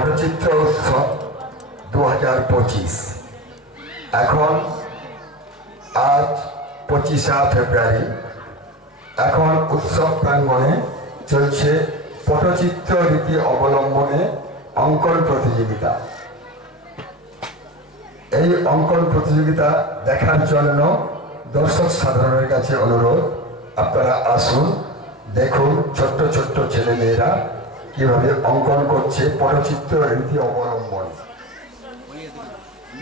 পটচিত্র উৎসব 2025। এখন আজ 25শে ফেব্রুয়ারি। এখন উৎসব প্রাঙ্গণে চলছে পটচিত্র রীতি অবলম্বনে অঙ্কন প্রতিযোগিতা। এই অঙ্কন প্রতিযোগিতা দেখার জন্য দর্শক সাধারণের কাছে অনুরোধ, আপনারা আসুন, দেখুন ছোট্ট ছোট্ট ছেলেমেয়েরা কিভাবে অঙ্কন করছে পটচিত্র রীতি অবলম্বন।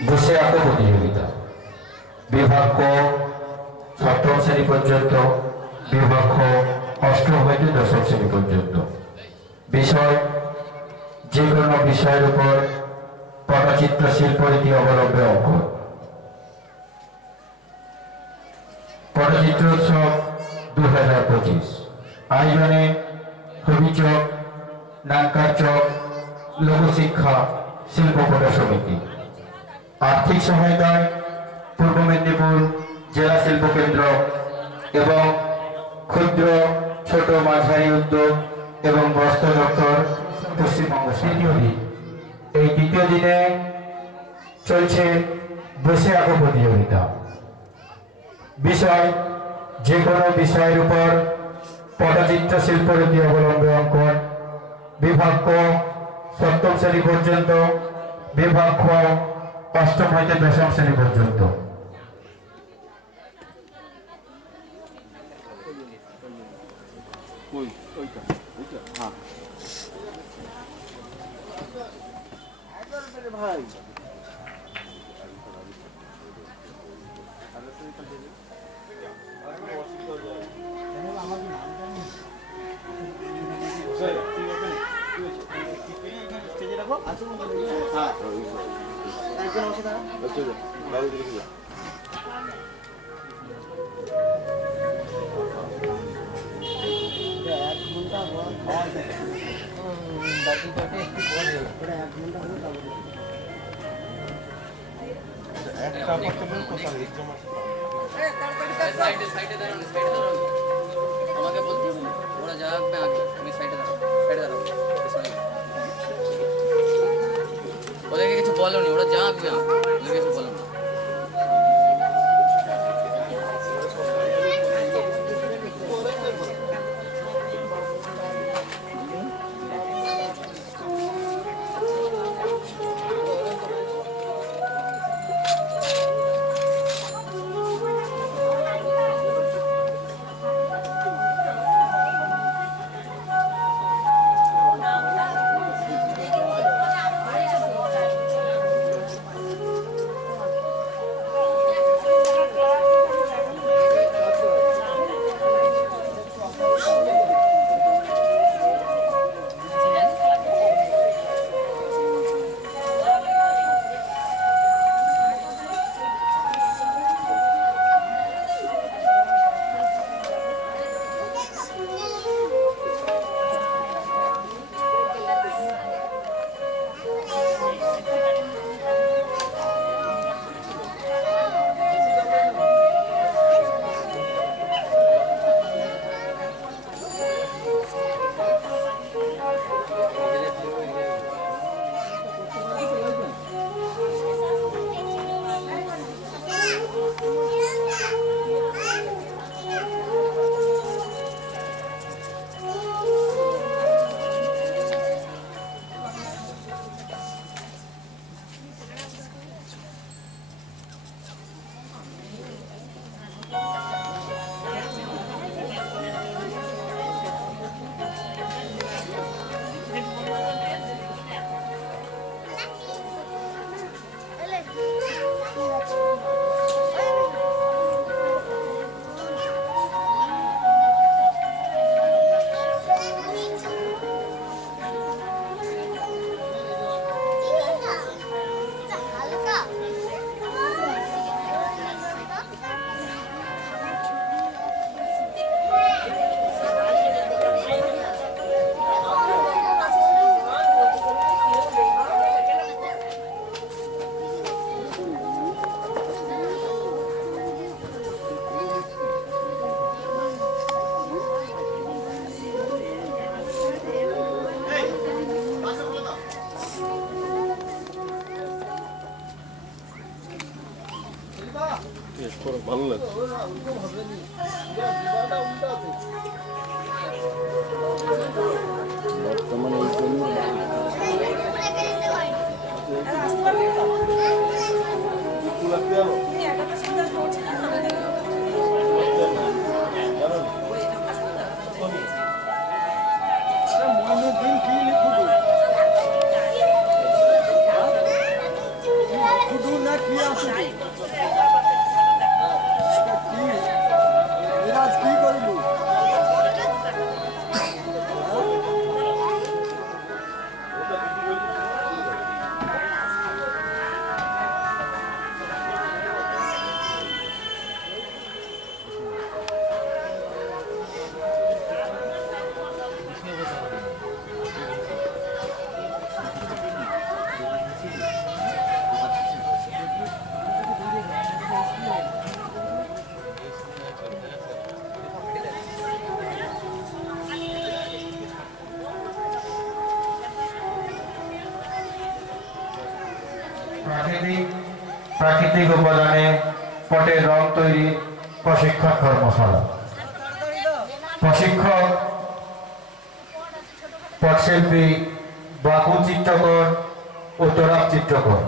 বসে আঁকো প্রতিযোগিতা বিভাগ ক সপ্তম শ্রেণী পর্যন্ত, বিভাগ খ অষ্টম হইতে দশম শ্রেণী পর্যন্ত। বিষয় যে কোনো বিষয়ের উপর পটচিত্র শিল্প রীতি অবলম্বনে অঙ্কন। পটচিত্র উৎসব 2025 আয়োজনে হবিচক, নানকার চক, লোকশিক্ষা শিল্পকলা সমিতি। আর্থিক সহায়তায় পূর্ব মেদিনীপুর জেলা শিল্প কেন্দ্র এবং ক্ষুদ্র ছোট মাঝারি উদ্যোগ এবং বস্ত্র দপ্তর পশ্চিমবঙ্গ। এই দ্বিতীয় দিনে চলছে বসে আঁকো প্রতিযোগিতা। বিষয় যে কোনো বিষয়ের উপর পটচিত্র শিল্প রীতি অবলম্বনে অঙ্কন। বিভাগ ক সপ্তম শ্রেণী পর্যন্ত, বিভাগ খ অষ্টম হইতে দশম শ্রেণী পর্যন্ত। ভাই ওদেরকে কিছু বলোনি, ওরা যা ওদেরকে কিছু বলো না। ভালো লাগছে। প্রাকৃতিক উপাদানে পটের রং তৈরি প্রশিক্ষণ কর্মশালা। প্রশিক্ষক পটশিল্পী বাকু চিত্রকর ও তোরাব চিত্রকর।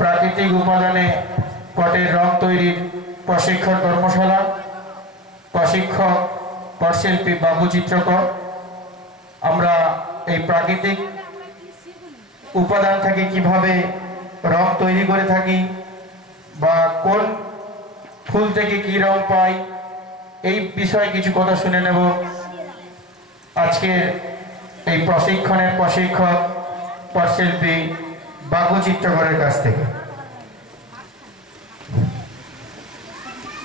প্রাকৃতিক উপাদানে পটের রং তৈরির প্রশিক্ষণ কর্মশালা। প্রশিক্ষক পটশিল্পী বাবু চিত্রকর। আমরা এই প্রাকৃতিক উপাদান থেকে কিভাবে রং তৈরি করে থাকি বা কোন ফুল থেকে কি রং পাই এই বিষয়ে কিছু কথা শুনে নেব আজকে এই প্রশিক্ষণের প্রশিক্ষক পটশিল্পী বাবু চিত্রকরের কাছ থেকে।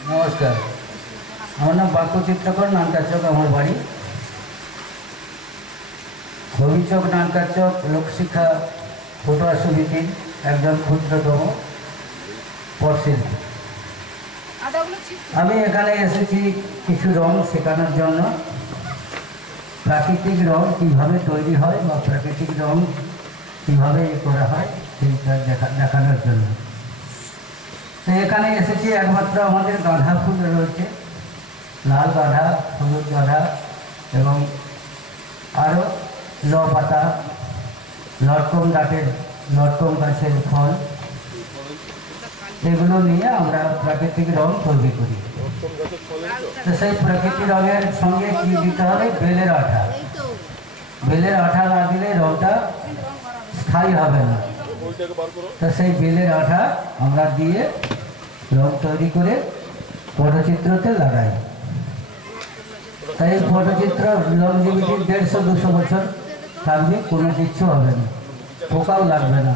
নমস্কার, আমার নাম বাকু চিত্রকর, নানকাচক আমার বাড়ি। হবিচক নানকাচক লোকশিক্ষা ফটোয়া সমিতির একজন ক্ষুদ্রতম পটশিল্পী। আমি এখানে এসেছি কিছু রং শেখানোর জন্য। প্রাকৃতিক রং কীভাবে তৈরি হয় বা প্রাকৃতিক রং কীভাবে করা হয় সেইটা দেখানোর জন্য। তো এখানে এসেছি একমাত্র আমাদের গাঁদা ফুল রয়েছে, লাল গাঁদা, হলুদ গাঁদা এবং আরও ল পাতা, লটকম গাছের ফল, এগুলো নিয়ে আমরা প্রাকৃতিক রং তৈরি করি। তো সেই প্রাকৃতিক রঙের সঙ্গে কি দিতে হবে? বেলের আঠা। বেলের আঠা না দিলে রংটা স্থায়ী হবে না। তো সেই বেলের আঠা আমরা দিয়ে রং তৈরি করে পটচিত্রতে লাগাই। তাই পটচিত্র লংজিভিটি 150-200 বছর থাকবে, কোনো কিচ্ছু হবে না, পোকাও লাগবে না।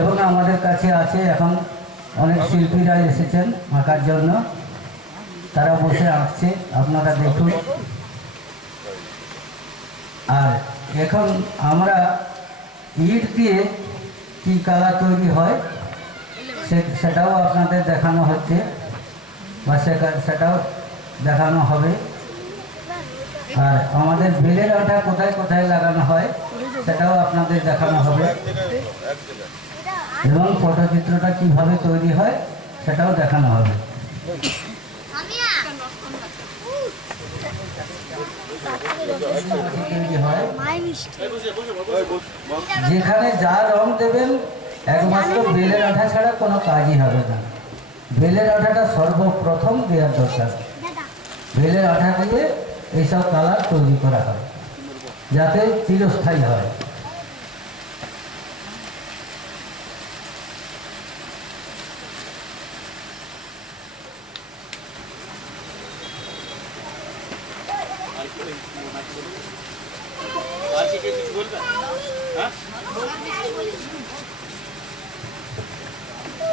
এবং আমাদের কাছে আছে এখন অনেক শিল্পীরা এসেছেন আঁকার জন্য, তারা বসে আঁকছে, আপনারা দেখুন। আর এখন আমরা ইট দিয়ে কী কালার তৈরি হয় সেটাও আপনাদের দেখানো হচ্ছে বা সেটাও দেখানো হবে। আর আমাদের বেলের আঠা কোথায় কোথায় লাগানো হয় সেটাও আপনাদের দেখানো হবে এবং পটচিত্রটা কিভাবে তৈরি হয় সেটাও দেখানো হবে। যেখানে যা রং দেবেন একমাত্র বেলের আঠা ছাড়া কোনো কাজই হবে না। বেলের আঠাটা সর্বপ্রথম দেওয়ার দরকার। বেলের আঠা দিয়ে এইসব কালার তৈরি করা হয় যাতে চিরস্থায়ী হয়।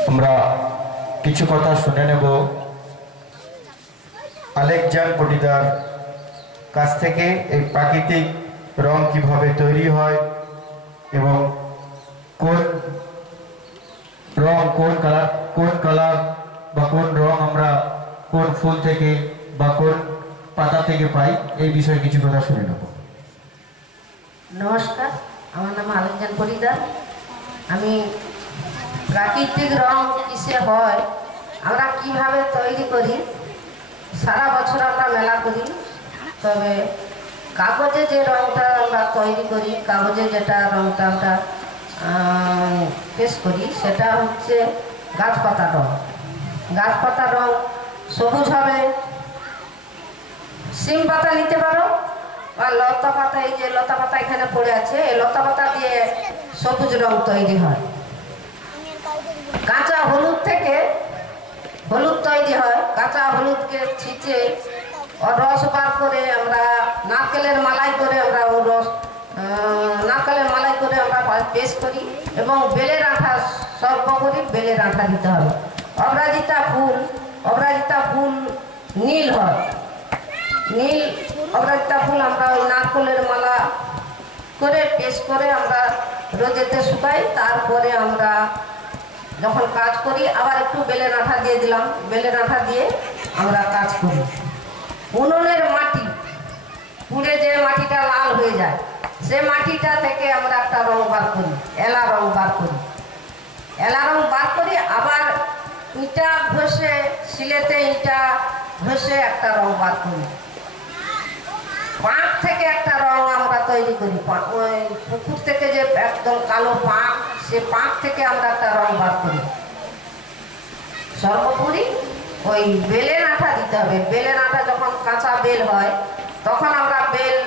আমরা কিছু কথা শুনে নেব আলেকজান্ডার পটিদার কাছ থেকে এই প্রাকৃতিক রং কিভাবে তৈরি হয় এবং কোন রং কোন কালার বা কোন রং আমরা কোন ফুল থেকে বা কোন পাতা থেকে পাই এই বিষয়ে কিছু কথা শুনে নেব। নমস্কার, আমার নাম আলেকজান্ডার পটিদার। আমি প্রাকৃতিক রং কিসে হয়, আমরা কিভাবে তৈরি করি, সারা বছর আমরা মেলা করি। তবে কাগজে যে রংটা আমরা তৈরি করি, কাগজে যেটা রংটা আমরা পেশ করি সেটা হচ্ছে গাছপাতার রং। গাছপাতার রং সবুজ হবে, সিম পাতা নিতে পারো বা লতা পাতা, এই যে লতা পাতা এখানে পড়ে আছে, এই লতা পাতা দিয়ে সবুজ রং তৈরি হয়। কাঁচা হলুদ থেকে হলুদ তৈরি হয়। কাঁচা হলুদকে ছিঁচে ওর রস বার করে আমরা নারকেলের মালাই করে আমরা ওর রস নারকেলের মালাই করে আমরা পেস্ট করি এবং বেলের আঠা সর্ব করি। বেলের আঠা দিতে হবে। অপরাজিতা ফুল নীল হয়। নীল অপরাজিতা ফুল আমরা ওই নারকেলের মালা করে পেস্ট করে আমরা রোদেতে শুকাই। তারপরে আমরা যখন কাজ করি আবার একটু বেলের আঠা দিয়ে দিলাম। বেলের আঠা দিয়ে আমরা কাজ করি। উনুনের মাটি পুড়ে যে মাটিটা লাল হয়ে যায়, সে মাটিটা থেকে আমরা একটা রং বার করি, এলা রং বার করি। এলা রং বার করি আবার ইটা ঘষে, শিলেতে ইটা ঘষে একটা রং বার করি। পাঁক থেকে একটা রং আমরা তৈরি করি। ওই পুকুর থেকে যে একদম কালো পাঁক, সে পাঁক থেকে আমরা একটা রং বার করি। সর্বোপরি ওই বেলের আঠা দিতে হবে। বেলের আঠা যখন কাঁচা বেল হয় তখন আমরা বেল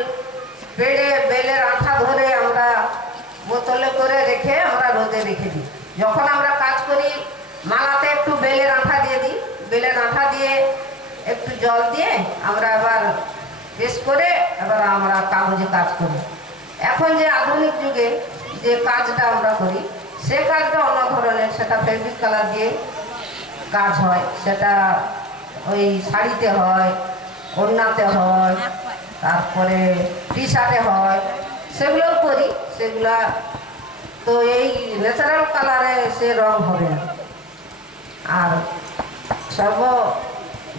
পেড়ে বেলের আঠা ধরে আমরা বোতলে করে রেখে আমরা রোদে রেখে দিই। যখন আমরা কাজ করি মালাতে একটু বেলের আঠা দিয়ে দিই। বেলের আঠা দিয়ে একটু জল দিয়ে আমরা আবার পেস্ট করে এবার আমরা কাগজে কাজ করি। এখন যে আধুনিক যুগে যে কাজটা আমরা করি সে কাজটা অন্য ধরনের। সেটা ফেব্রিক কালার দিয়ে কাজ হয়, সেটা ওই শাড়িতে হয়, ওড়নাতে হয়, তারপরে টি শার্টে হয়, সেগুলোও করি। সেগুলা তো এই ন্যাচারাল কালারে সে রং হবে না। আর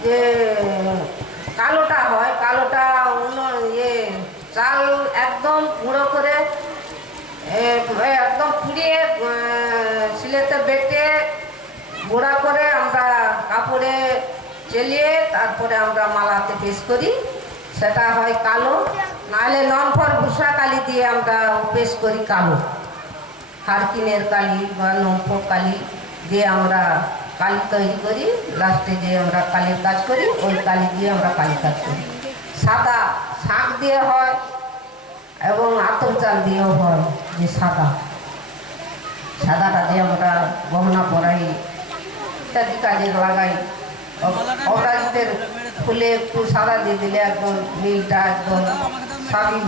যে কালোটা হয়, কালোটা অন্য চাল একদম গুঁড়ো করে একদম পুড়িয়ে শিলেতে বেটে গুঁড়া করে আমরা কাপড়ে চেলিয়ে তারপরে আমরা মালাতে পেশ করি। সেটা হয় কালো, নাহলে নমফর ভূষা কালি দিয়ে আমরা পেশ করি কালো। হারকিনের কালি বা নমফর কালি দিয়ে আমরা কালি তৈরি করি। লাস্টে যে আমরা কালির কাজ করি ওই কালি দিয়ে আমরা কালি কাজ করি। সাদা শাক দিয়ে হয় এবং আতর চাল দিয়েও হয়। যে সাদাটা দিয়ে আমরা গহনা পরাই, ইত্যাদি কাজে লাগাই। অপরাজিতের ফুলে একটু সাদা দিয়ে দিলে একদম নীলটা একদম স্বাভাবিক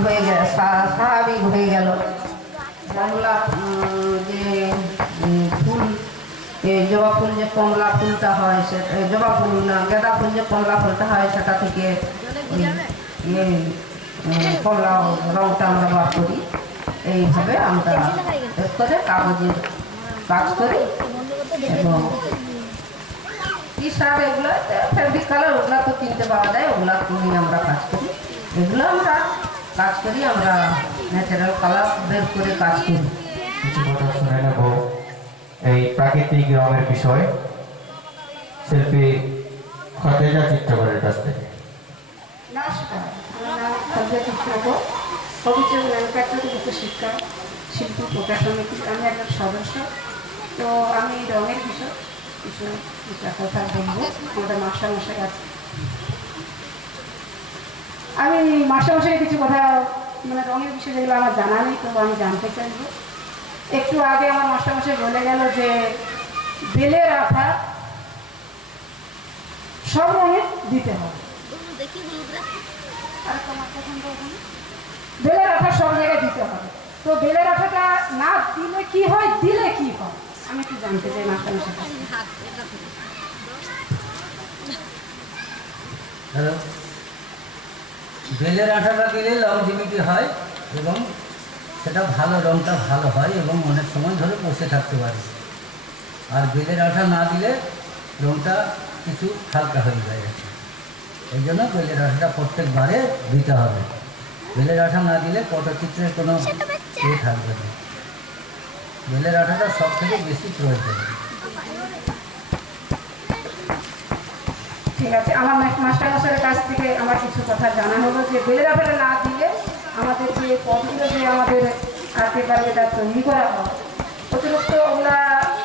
হয়ে গেল। কমলা যে ফুল, জবা ফুল যে কমলা ফুলটা হয়, সেটা জবা ফুল না, গাঁদা ফুল যে কমলা ফুলটা হয় সেটা থেকে কমলা রংটা আমরা বার করি। এইভাবে আমরা করে কাগজের কাজ করি এবং টি শার্ট এগুলো ফেব্রিক কালার ওগুলা তো কিনতে পাওয়া যায়, ওগুলা কিনে আমরা কাজ করি। এগুলো আমরা কাজ করি, আমরা ন্যাচারাল কালার বের করে কাজ করি। কিছু কথা শুনে নেব এই প্রাকৃতিক রঙের বিষয় শিল্পী খতেজা চিত্রকরের কাছ থেকে। নমস্কার, আমার নাম খতেজা চিত্রকর, পবিত্র ম্যানুফ্যাকচারিং শিক্ষা শিল্পী প্রকাশ সমিতি। আমি একজন সদস্য। তো আমি রঙের বিষয় কিছু কথা বলবো। আমাদের মাস্টারমশাই আছে, আমি মাস্টারমশাই কিছু কথা মানে রঙের বিষয়ে যেগুলো আমার জানা নেই, তো আমি জানতে চাইব। একটু আগে আমার মাস্টারমশাই বলে গেল যে বেলের আঠা সব রঙে দিতে হবে। বেলের আঠা সব জায়গায় দিতে হবে। তো বেলের আঠাটা না দিলে কি হয়, দিলে কি হয়, আমি একটু জানতে চাই মাস্টারমশাই। হ্যালো, বেলের আঠাটা দিলে লংজিভিটি হয় এবং সেটা ভালো, রঙটা ভালো হয় এবং অনেক সময় ধরে বসে থাকতে পারে। আর বেলের আঠা না দিলে রঙটা কিছু হালকা হয়ে যায়। এই জন্য বেলের আঠাটা প্রত্যেকবারে দিতে হবে। বেলের আঠা না দিলে পটচিত্রের কোনো থাকবে না। বেলের আঠাটা সব থেকে বেশি প্রয়োজন। ঠিক আছে, আমার মাস্টারমশাইয়ের কাছ থেকে আমার কিছু কথা জানা হলো যে বেলের আঠাটা না দিলে আমাদের যে পথগুলো যে আমাদের একেবারে এটা তৈরি করা হয় অতিরিক্ত ওগুলা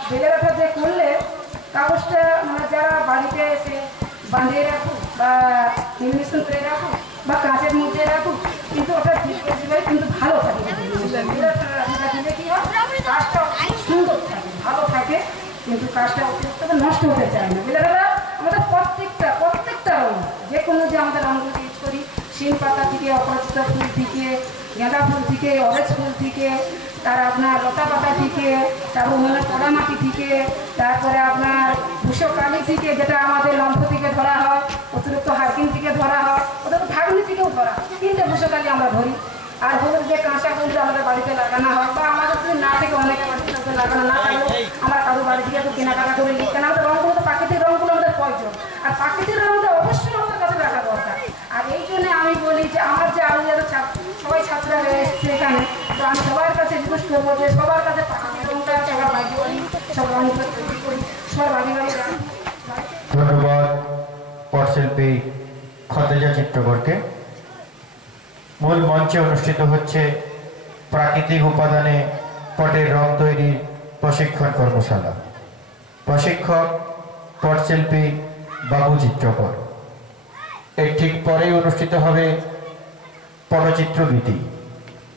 বেলের আঠা দিয়ে করলে কাগজটা মানে যারা বাড়িতে এসে বাঁধিয়ে রাখুক বা ইংলিশন করে রাখুক বা কাঁচের মধ্যে রাখুক, কিন্তু ওটা দিলে কিন্তু ভালো থাকে। বেলের আঠাটা দিলে কি হয়, কাজটা সুন্দর থাকে, ভালো থাকে, কিন্তু কাজটা অতিরিক্ত নষ্ট হতে চায় না। বেলের আঠা আমাদের প্রত্যেকটা রঙ, যে কোনো যে আমাদের রঙগুলো ইউজ করি, শিম পাতা থেকে, অপরাজিতা ফুল থেকে, গাঁদা ফুল থেকে, অরেঞ্জ ফুল থেকে, তার আপনার লতা পাতা থেকে, তারপর মনে পোড়ামাটি থেকে, তারপরে আপনার ভূষকালি থেকে, যেটা আমাদের লম্ফ থেকে ধরা হয়, অতিরিক্ত হারকিন থেকে ধরা হয়, ওদের ভাগনি থেকেও ধরা হয়। 3টে ভূষকালি আমরা ধরি। আর হলুদ যে কাঁচা হলুদ আমাদের বাড়িতে লাগানো হয়, বা আমাদের যদি না থেকে অনেকে বাড়িতে লাগানো না থাকলেও আমরা কারো বাড়ি থেকে একটু কেনাকাটা করে নিই, কেন আমাদের রঙগুলো তো প্রাকৃতিক রঙগুলো আমাদের প্রয়োজন, আর প্রাকৃতিক রঙটা অবশ্যই আমাদের কাছে রাখা দরকার। আর এই জন্য আমি বলি যে আমার যে আরও যারা সবাই ছাত্ররা এসছে এখানে, তো আমি সবার কাছে রিকোয়েস্ট করবো যে সবার কাছে প্রাকৃতিক রঙটা সবার বাড়ি করি, সব রঙগুলো তৈরি করি, সব বাড়ি বাড়ি। ধন্যবাদ পটশিল্পী খতেজা চিত্রকরকে। মূল মঞ্চে অনুষ্ঠিত হচ্ছে প্রাকৃতিক উপাদানে পটের রং তৈরির প্রশিক্ষণ কর্মশালা। প্রশিক্ষক পটশিল্পী বাবু চিত্রকর। এর ঠিক পরেই অনুষ্ঠিত হবে পটচিত্রগীতি।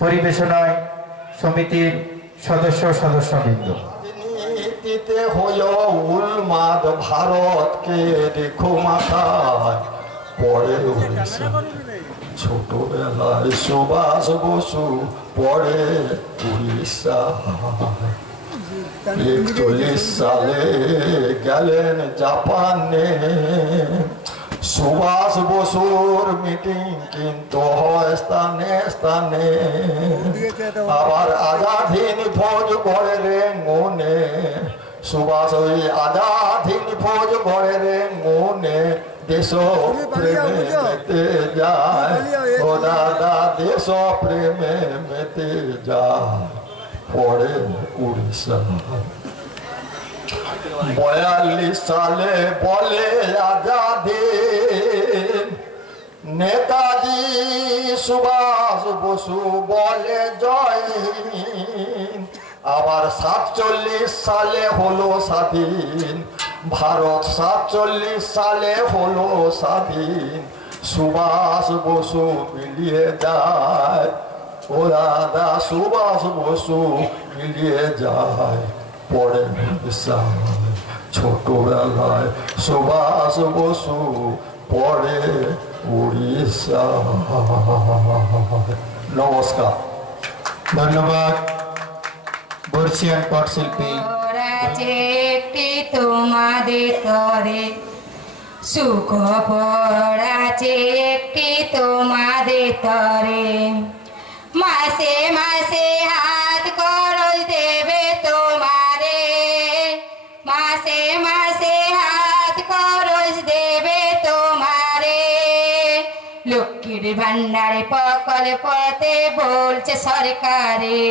পরিবেশনায় সমিতির সদস্যবৃন্দ। রাজনীতিতে হলো উন্মাদ ভারতকে রেখো মাথায়, পরে ছোটবেলায় সুভাষ বসু, পরে উড়িষ্যা। 41 সালে গেলেন জাপানে, সুভাষ বসুর মিটিং কিন্তু হয় স্থানে স্থানে। আবার আজাদিন ফৌজ গড়ে রেঙ্গুনে, সুভাষ ওই আজাদিন ফৌজ গড়ে রেঙ্গুনে, দেশ প্রেমে মেতে যায়, ও দাদা দেশ প্রেমে মেতে যায়, পরে উড়িষ্যা। 42 সালে বলে আজাদি, নেতাজি সুভাষ বসু বলে জয়। আবার 47 সালে হলো স্বাধীন ভারত, 47 সালে হলো স্বাধীন, সুভাষ বসু মিলিয়ে যায়, ও দাদা সুভাষ বসু মিলিয়ে যায়, পরে ছোটবেলায় সুভাষ বসু, পরে উড়িষ্যা। নমস্কার। ধন্যবাদ বর্ষিয়ান পটশিল্পী। একটি তোমাদের তরে সুখ পড়াছে, একটি তোমাদের তরে মাসে মাসে হাত খরচ দেবে তোমারে, মাসে মাসে হাত খরচ দেবে তোমারে, লক্ষ্মীর লক্ষ্মীর ভান্ডারে প্রকল্পতে বলছে সরকারে,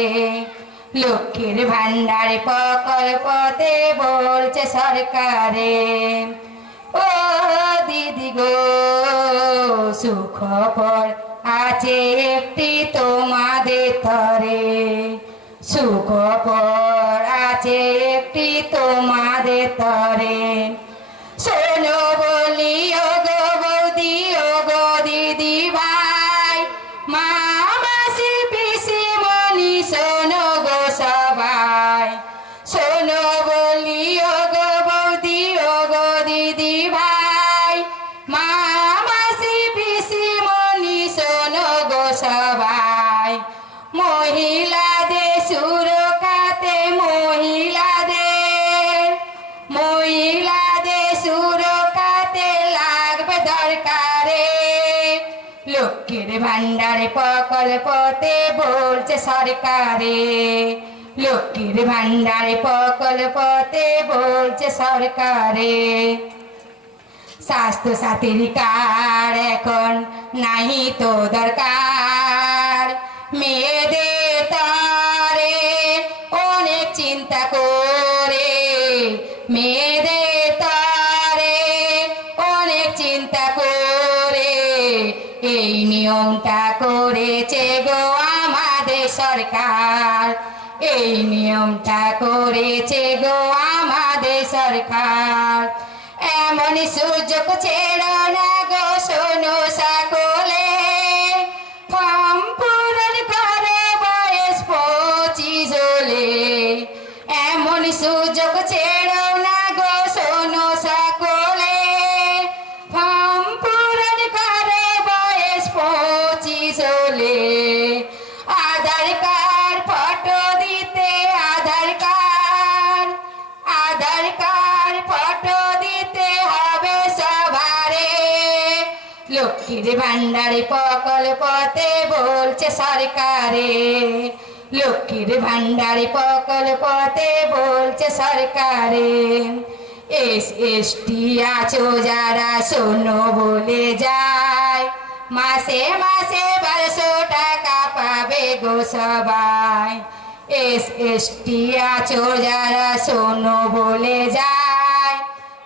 লক্ষ্মীর ভান্ডারে প্রকল্পতে বলছে সরকারে। ও দিদি গো সুখবর আছে একটি তোমাদের তরে, সুখবর আছে একটি তোমাদের তরে। শোনো বলি ও গো বৌদি ও গো দিদি ভাই, মা মাসি পিসি মনি শোনো গো সবাই, শোনো বলি ও গো বৌদি ও গো দিদি ভাই, মা মাসি পিসি মনি শোনো গো সবাই। মহিলাদের সুরক্ষাতে মহিলাদের সুরক্ষাতে লাগবে দরকারে, লক্ষ্মীর ভান্ডারে প্রকল্পতে বলছে সরকারে, লক্ষ্মীর ভান্ডারে প্রকল্পতে বলছে সরকারে। স্বাস্থ্য সাথীর কার্ড এখন নাহি তো দরকার, মেয়েদের তারে অনেক চিন্তা করে, মেয়েদের তারে অনেক চিন্তা করে এই নিয়মটা করেছে গো আমাদের সরকার, এই নিয়মটা করেছে গো আমাদের সরকার। এমন সুযোগ ছেড়ো না গো শোনো সকলে, ফর্ম পূরণ করে বয়স 25 হলে, এমন সুযোগ ছেড়ো না গো শোনো সকলে, ফর্ম পূরণ করে বয়স 25 হলে। আধার কার্ড ফটো দিতে আধার কার্ড ফটো দিতে হবে সবারে, লক্ষ্মীর ভান্ডারে প্রকল্পতে বলছে সরকারে, লক্ষ্মীর ভান্ডারে প্রকল্পতে বলছে সরকারে। SST আছো যারা শোনো বলে যায়, মাসে মাসে 1200 টাকা পাবে গো সবাই। SST আছো যারা শোনো বলে যায়,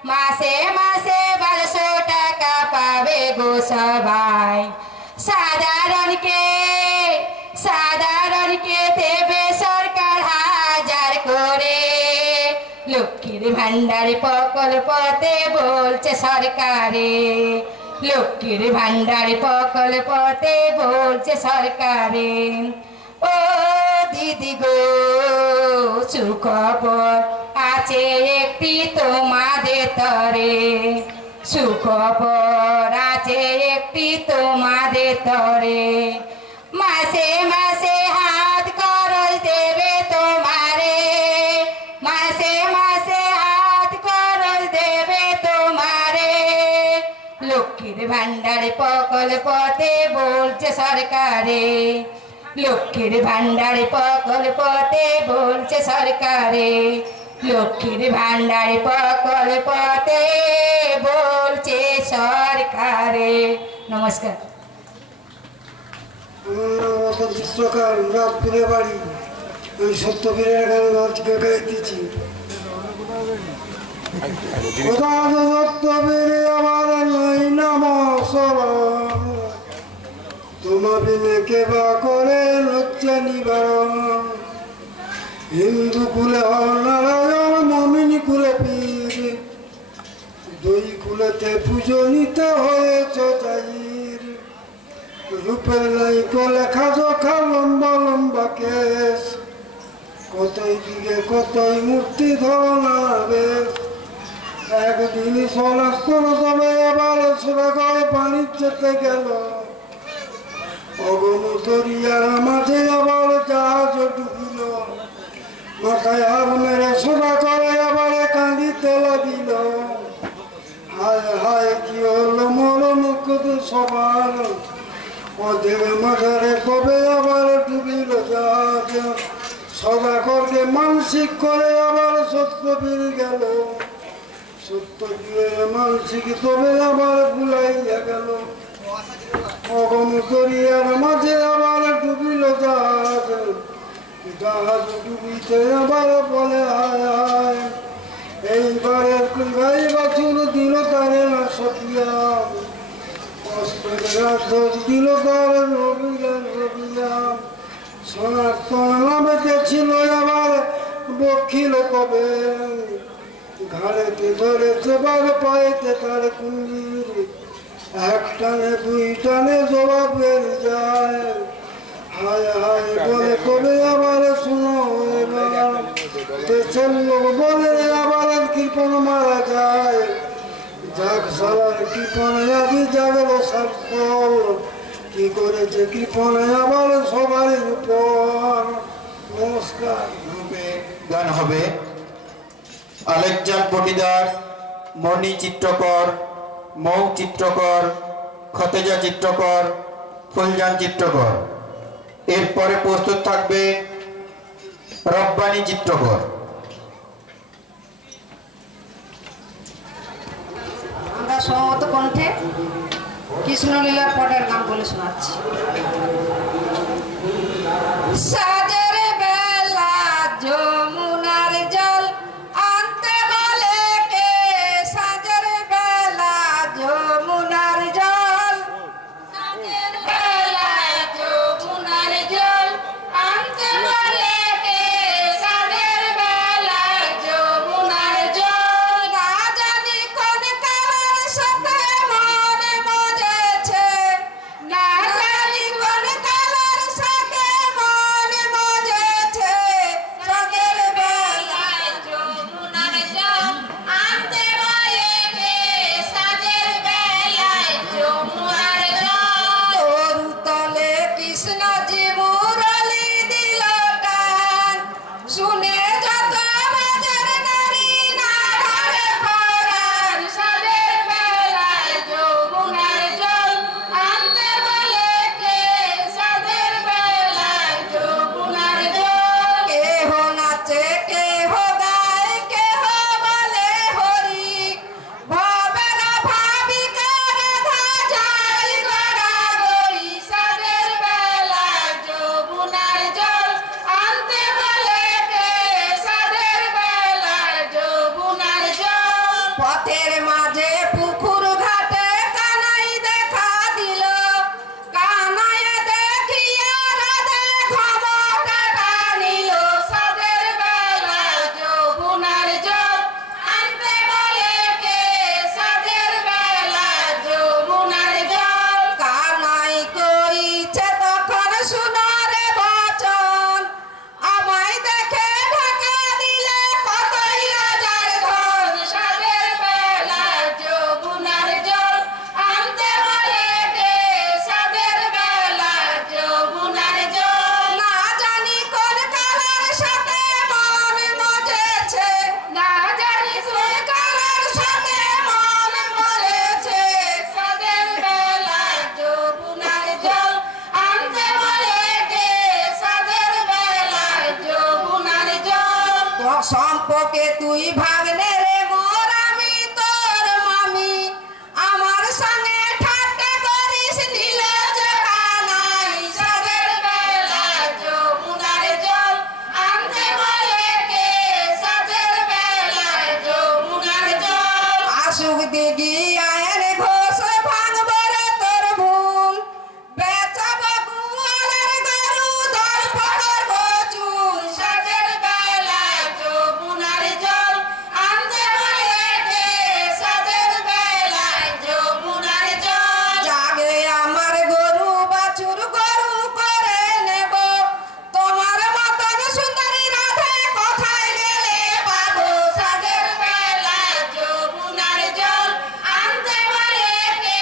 মাসে মাসে 1200 টাকা পাবে গো সবাই। সাধারণকে দেবে সরকার 1000 করে, লক্ষ্মীর ভান্ডারে প্রকল্পতে বলছে সরকারে, লক্ষ্মীর ভান্ডারে প্রকল্পতে বলছে সরকারে। ও দিদি গো সুখবর আছে একটি তোমাদের তরে, সুখবর আছে একটি তোমাদের তরে। মাসে মাসে হাত খরচ দেবে তোমারে, মাসে মাসে হাত খরচ দেবে তোমারে, লক্ষ্মীর ভান্ডারে প্রকল্পতে বলছে সরকারে, লক্ষ্মীর ভান্ডারে প্রকল্পতে বলছে সরকারে, লক্ষ্মীর ভান্ডারে প্রকল্পতে বলছে সরকারে। নমস্কার। চিত্রকার রাতপুরে বাড়ি, আমি সত্যবীরের গান আজকে গাইতেছি। সত্যবীরে আমার নাই নাম শরণ, তোমা বিনে কেবা করে লজ্জা নিবারণ। হিন্দু কুলে হল নারায়ণ, মমিন কুলে পীর, দুই কুলেতে পুজো নিতে হয়েছ জাহির। রূপের লাইক লেখা জোখা লম্বা লম্বা কেশ, কতই দিকে কতই মূর্তি ধরনা বেশ। একদিন সলাস্তর তবে এবার সুরাগয় পানি যেতে গেল, অগম দরিয়ার মাঝে আবার জাহাজ ডুবিল। মাথায় হার মেরে সোজা করে আবার কাঁদিতে লাগিল। হায় হায় কি হলো মোর মুখ সবার, অধের মাঝারে কবে আবার ডুবিল জাহাজ। সদাগরকে মানসিক করে আবার সত্যবীর গেল, সত্যবীরের মানসিক তবে আবার ভুলাইয়া গেল। অগম দরিয়ার মাঝে আবার ডুবিল জাহাজ, জাহাজ ডুবিতে আবার বলে হায় হায়, এইবারে গাই বাছুর দিল তারে না সপিয়া, কষ্টের রাক্ষস দিল তার রবিলাম রবিলাম, সনাতন নামে ছিল আবার বক্ষিল কবে, ঘাড়েতে ধরেছে বার পায়েতে তার কুঞ্জির, এক টানে দুই টানে জবাব বেড়ে যায়, হায় হায় বলে কবে আবার শুনো এবার, দেশের লোক বলে আবার কৃপণ মারা যায়, যাক সালার কৃপণে আদি জাগল সার্থল, কি করেছে কৃপণে আবার সবার উপর। নমস্কার। গান হবে আলেকজান পটিদার, মণি চিত্রকর, মৌ চিত্রকর, খতেজা চিত্রকর, ফুলজান চিত্রকর। এরপরে প্রস্তুত থাকবে রব্বানি চিত্রকর। আমরা সমত কণ্ঠে কৃষ্ণলীলার পটের নাম বলে শোনাচ্ছি। সাজের বেলা যমুনার জল আনতে বলে কে, সাজের বেলা যমুনার জল, সাজের বেলা যমুনার জল আনতে বলে কে, সাজের বেলা যমুনার জল, না জানি কোন কালার সাথে মনে মজেছে, না জানি কোন কালার সাথে মনে মজেছে, সাজের বেলা যমুনার জল আনতে বলে কে, সাজের বেলা যমুনার জল, তরু তলে কৃষ্ণজি মুরলি দিল টান, শুনে যত বাজার নারী না ধরে পরাণ, সাজের বেলা যমুনার জল আনতে বলে কে, সাজের বেলা যমুনার জল, কেহ নাচে কেহ গায় কেহ বলে হরি, ভবের ভাবিকা রাধা যায় গড়াগড়ি, সাজের বেলা যমুনার জল আনতে বলে কে, সাজের বেলা যমুনার জল, পথের মাঝে পুকুর ঘাটে কানাই দেখা দিল, কানাই দেখিয়া রাধে ক্ষমতা টানিল, সাজের বেলা যমুনার জল আনতে বলে কে, সাজের বেলা যমুনার জল, কানাই কইছে তখন শুনরে বচন, আমায় দেখে ঢাকা দিলে কতই রাজার ধন, সাজের বেলা যমুনার জল আনতে বলে কে, সাজের বেলা যমুনার জল, না জানি কোন কালার সাথে মনে মজেছে, না জানি কোন কালার সাথে মনে মজেছে, সাজের বেলা যমুনার জল আনতে বলে কে, সাজের বেলা যমুনার জল, সম্পর্কে তুই ভাগনে রে মোর আমি তোর মামি, আমার সঙ্গে ঠাট্টা করিস নীলে যে কানাই, সাজের বেলা যমুনার জল আনতে বলে কে, সাজের বেলা যমুনার জল, আসুক দিগি আয়ের ঘোষ ভাঙব রে তোর ভুল, বেচাব গুয়ালের গরু ধর পড়র বচুর, সাজের বেলা যমুনার জল আনতে বলে কে, সাজের বেলা যমুনার জল, জাগে আমার গরু বাছুর গরু করে নেব, তোমার মতন সুন্দরী রাধে কোথায় গেলে পাবো, সাজের বেলা যমুনার জল আনতে বলে কে,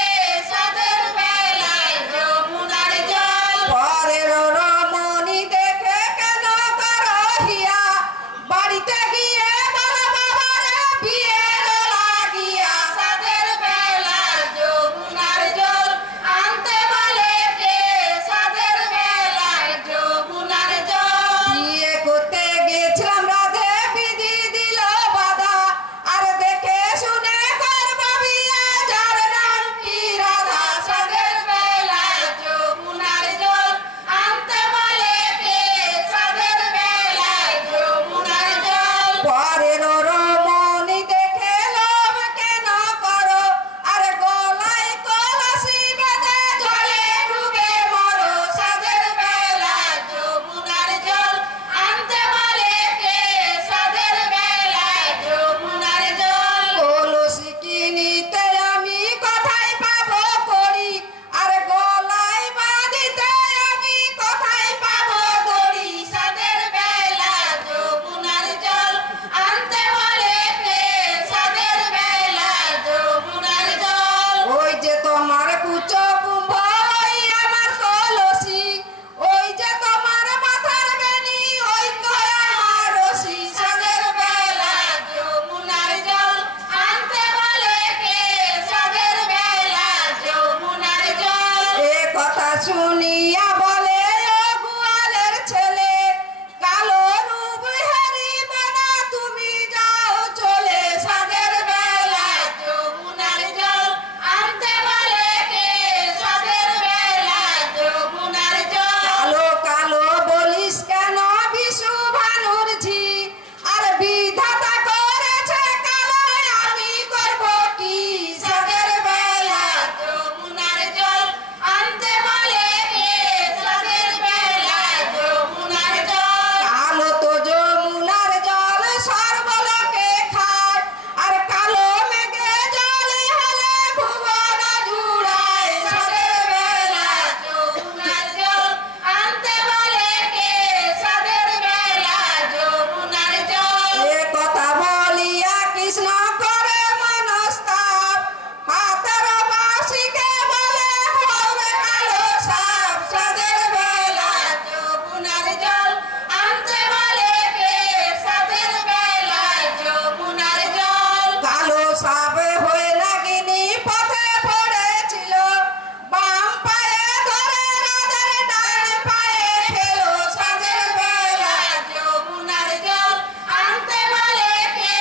সাবে হয়ে নাগিনী পথে পড়েছিল, বাম পায়ে ধরে রাধার ডান পায়ে খেলো সাজের বেলা যমুনার জল আনতে বলে কে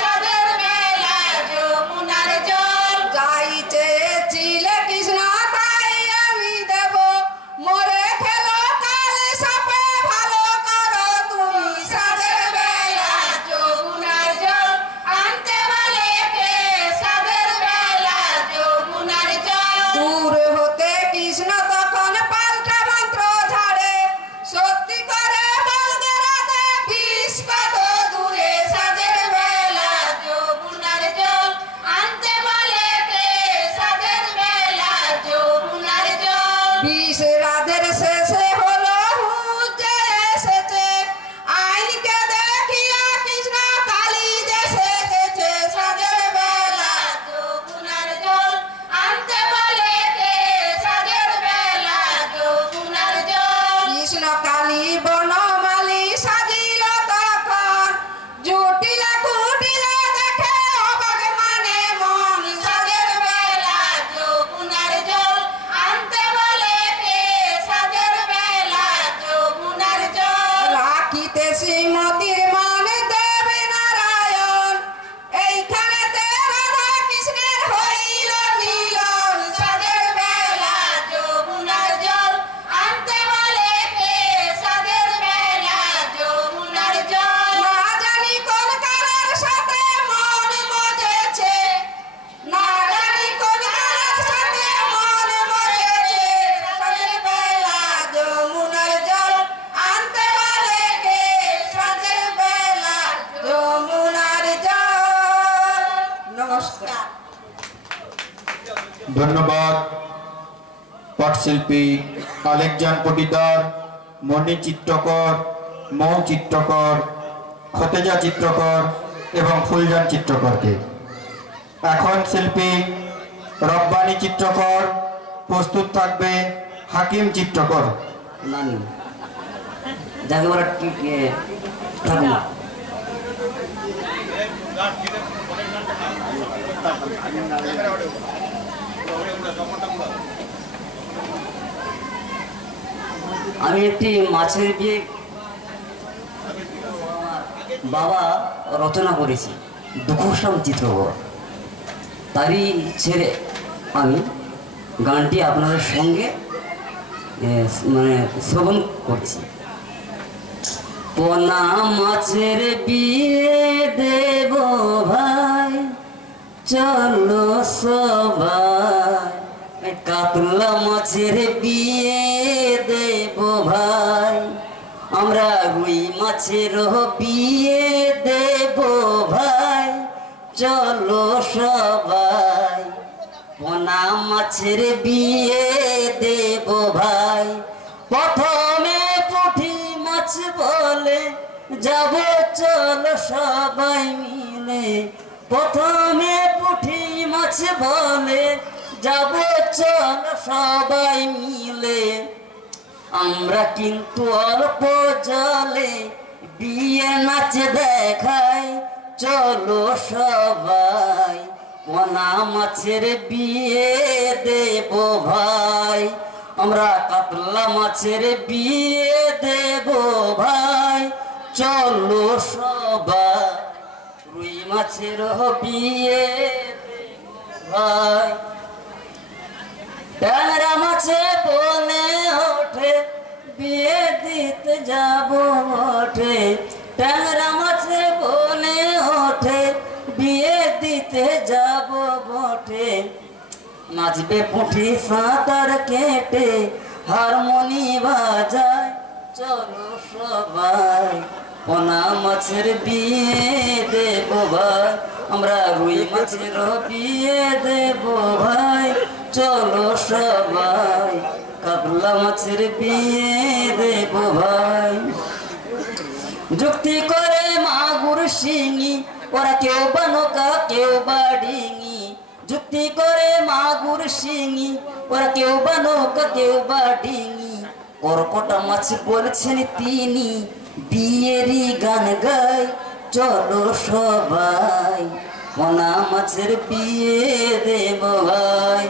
সাজের বেলা যমুনার জল। যাই চেয়েছিলে কৃষ্ণ তাই আমি দেব, মরে খেলো কাল সাপে ভালো করো তুমি সাজের বেলা যমুনার জল আনতে বলে কে সাজের বেলা যমুনার জল। দূর হতে কৃষ্ণ তখন পাল্টা মন্ত্র ঝাড়ে, সত্যি করে বলবে রাধে বিষ কত দূরে সাজের বেলা যমুনার জল আনতে বলে কে সাজের বেলা যমুনার জল। বিষ রাধের শেষে হলো হুজে এসেছে, আইনকে দেখিয়া কৃষ্ণ কালী যে সেজেছে সাজের বেলা যমুনার জল আনতে বলে কে সাজের বেলা যমুনার জল। কৃষ্ণ কালী বনমালী সাজিল তখন, জুটিলা কুটিলা দেখে অবাক মানে মন সাজের বেলা যমুনার জল আনতে বলে কে সাজের বেলা যমুনার জল। রাখিতে শ্রীমতীর মান দেবে নারায়ণ, এইখানেতে রাধা কৃষ্ণের হইল মিলন সাজের বেলা যমুনার জল আনতে বলে কে সাজের বেলা যমুনার জল। না জানি কোন কালের সাথে মন মজেছে, না জানি কোন কালের সাথে মন মজেছে সাজের বেলা যমুনার জল আনতে বলে কে সাজের বেলা যমুনার জল। নমস্কার। ধন্যবাদ পটশিল্পী আলেকজান পটিদার, মণি চিত্রকর, মৌ চিত্রকর, খতেজা চিত্রকর এবং ফুলজান চিত্রকরকে। এখন শিল্পী রব্বানি চিত্রকর, প্রস্তুত থাকবে হাকিম চিত্রকর। নানি যাকে বলে ঠাকুমা। আমি একটি মাছের বিয়ে বাবা রচনা করেছি, দুঃখশ্রাম চিত্রকর। তারই ছেড়ে আমি গানটি আপনাদের সঙ্গে মানে শ্রবণ করছি। পোনা মাছের বিয়ে দেব ভাই, চলো সবাই, কাতলা মাছের বিয়ে দেব ভাই, আমরা রুই মাছের বিয়ে দেব ভাই, চলো সবাই, পোনা মাছের বিয়ে দেব ভাই। প্রথমে পুঁটি মাছ বলে যাব চলো সবাই মিলে, প্রথমে পুঁটি মাছ বলে যাব চলো সবাই মিলে, আমরা কিন্তু অল্প জলে বিয়ে নাচ দেখাই, চলো সবাই, পোনা মাছের বিয়ে দেব ভাই, আমরা কাতলা মাছের বিয়ে দেব ভাই, চলো সবাই, রুই মাছের বিয়ে দেব ভাই। ট্যাংরা মাছে বলে ওঠে বিয়ে দিতে যাব ওঠে, ট্যাংরা মাছে বলে ওঠে বিয়ে দিতে যাব বটে, নাচবে পুঁটি সাঁতার কেটে হারমোনি বাজায়, চলো সবাই, পোনা মাছের বিয়ে দেব ভাই, আমরা রুই মাছের বিয়ে দেব ভাই, চলো সবাই, কাতলা মাছের বিয়ে দেব ভাই। যুক্তি করে মাগুর শিঙি, ওরা কেউ বা নৌকা কেউ বা ডিঙি, যুক্তি করে মাগুর শিঙি, ওরা কেউ বা নৌকা কেউ বা ডিঙি, কর্কটা মাছ বলছেন তিনি বিয়েরই গান গাই, চলো সবাই, পোনা মাছের বিয়ে দেব ভাই,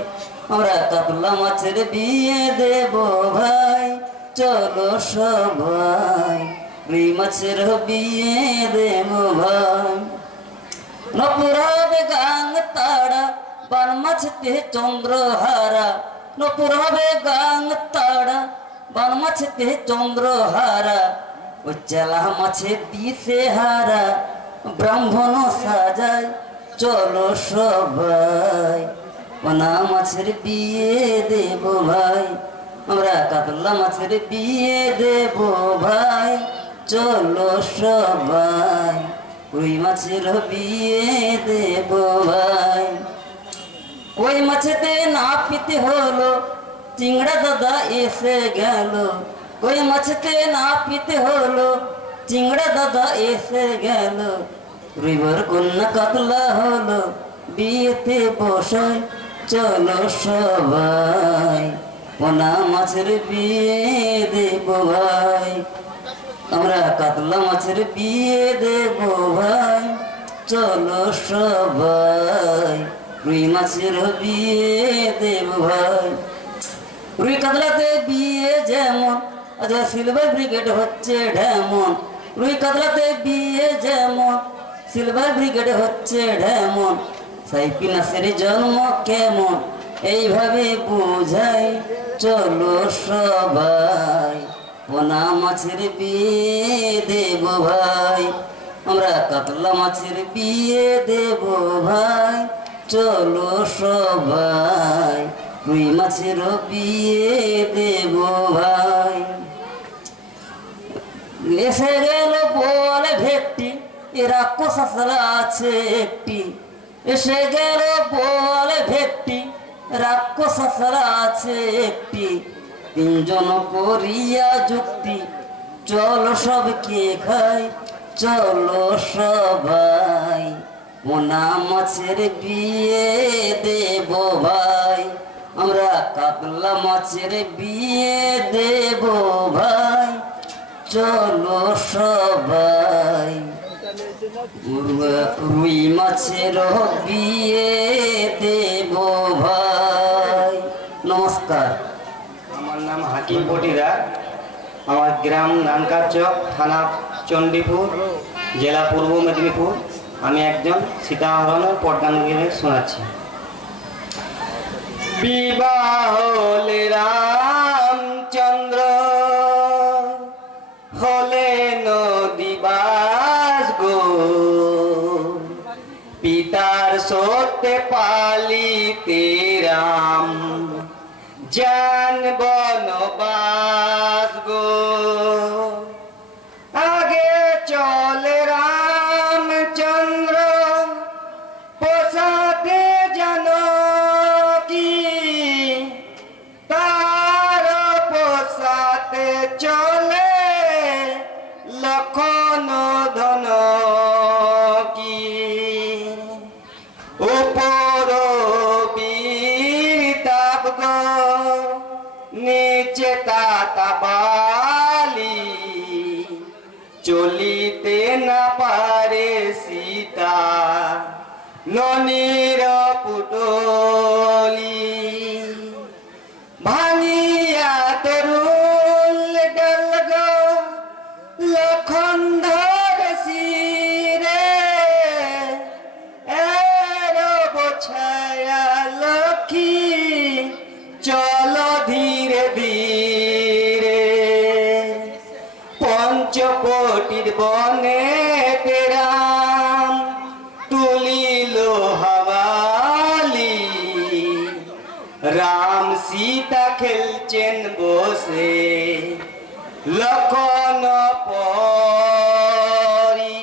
আমরা কাতলা মাছের বিয়ে দেব ভাই, চলো সবাই রুই মাছের বিয়ে দেব ভাই। নপুরাবে গাং তাড়া বান মাছতে চন্দ্রহারা, নপুরাবে গাং তাড়া বান মাছতে চন্দ্রহারা, ওই চেলা মাছে দিশে হারা ব্রাহ্মণ সাজায়, চলো সবাই পোনা মাছের বিয়ে দেব ভাই, আমরা কাতলা মাছের বিয়ে দেব ভাই, চলো সবাই রুই মাছের বিয়ে দেব ভাই। ওই মাছেতে না পিতে হলো চিংড়া দাদা এসে গেল, ওই মাছেতে না পিতে হলো চিংড়া দাদা এসে গেল, রুইবার কন্যা কাতলা হলো বিয়েতে বসাই, চলো সবাই পোনা মাছের বিয়ে দেব ভাই, আমরা কাতলা মাছের বিয়ে দেব ভাই, চলো সবাই রুই মাছের বিয়ে দেব ভাই। রুই কাতলাতে বিয়ে যেমন আচ্ছা সিলভার ব্রিগেড হচ্ছে ঢেমন, রুই কাতলাতে বিয়ে যেমন সিলভার ব্রিগেড হচ্ছে ঢেমন, সাইপিনাসের জন্ম কেমন এইভাবে বুঝাই, চলো সবাই পোনা মাছের বিয়ে দেব ভাই, আমরা কাতলা মাছের বিয়ে দেব ভাই, চলো সবাই রুই মাছের বিয়ে দেব ভাই। এসে গেল বলে ভেটটি এ রাক্ষস আছে একটি, এসে গেল বলে ভেটটি রাক্ষস আছে একটি, তিনজন করিয়া যুক্তি চলো সবকে খাই, চলো সবাই পোনা মাছের বিয়ে দেব ভাই, আমরা কাতলা মাছের বিয়ে দেব ভাই, চলো সবাই রুই মাছের বিয়ে দেব ভাই। নমস্কার। আমার নাম হাকিম পটিদার, আমার গ্রাম নানকারচক, থানা চণ্ডীপুর, জেলা পূর্ব মেদিনীপুর। আমি একজন সীতাহরণের পটগান গিয়ে শোনাচ্ছি। বিবাহ রামচন্দ্র হলেন দিবাস গো, পিতার সত্যে পালিতে রাম যান বনবাস গো। আগে চলে রামচন্দ্র পোষাতে জানকী, তার পোষাতে চলে লক্ষণ ধনকী। উপর বিতাপ গো নিচে তাতাবালি, চলিতে না পারে সীতা ননির পুটলি। ভাঙিয়া তরুল ডাল গো লখনধর শিরে, এর বোঝায়া লক্ষ্মী চল ধীরে ধীরে। পঞ্চকোটির বনে রাম তুলিল হাওয়ালি, রাম সীতা খেলছেন বসে লক্ষণ পরি।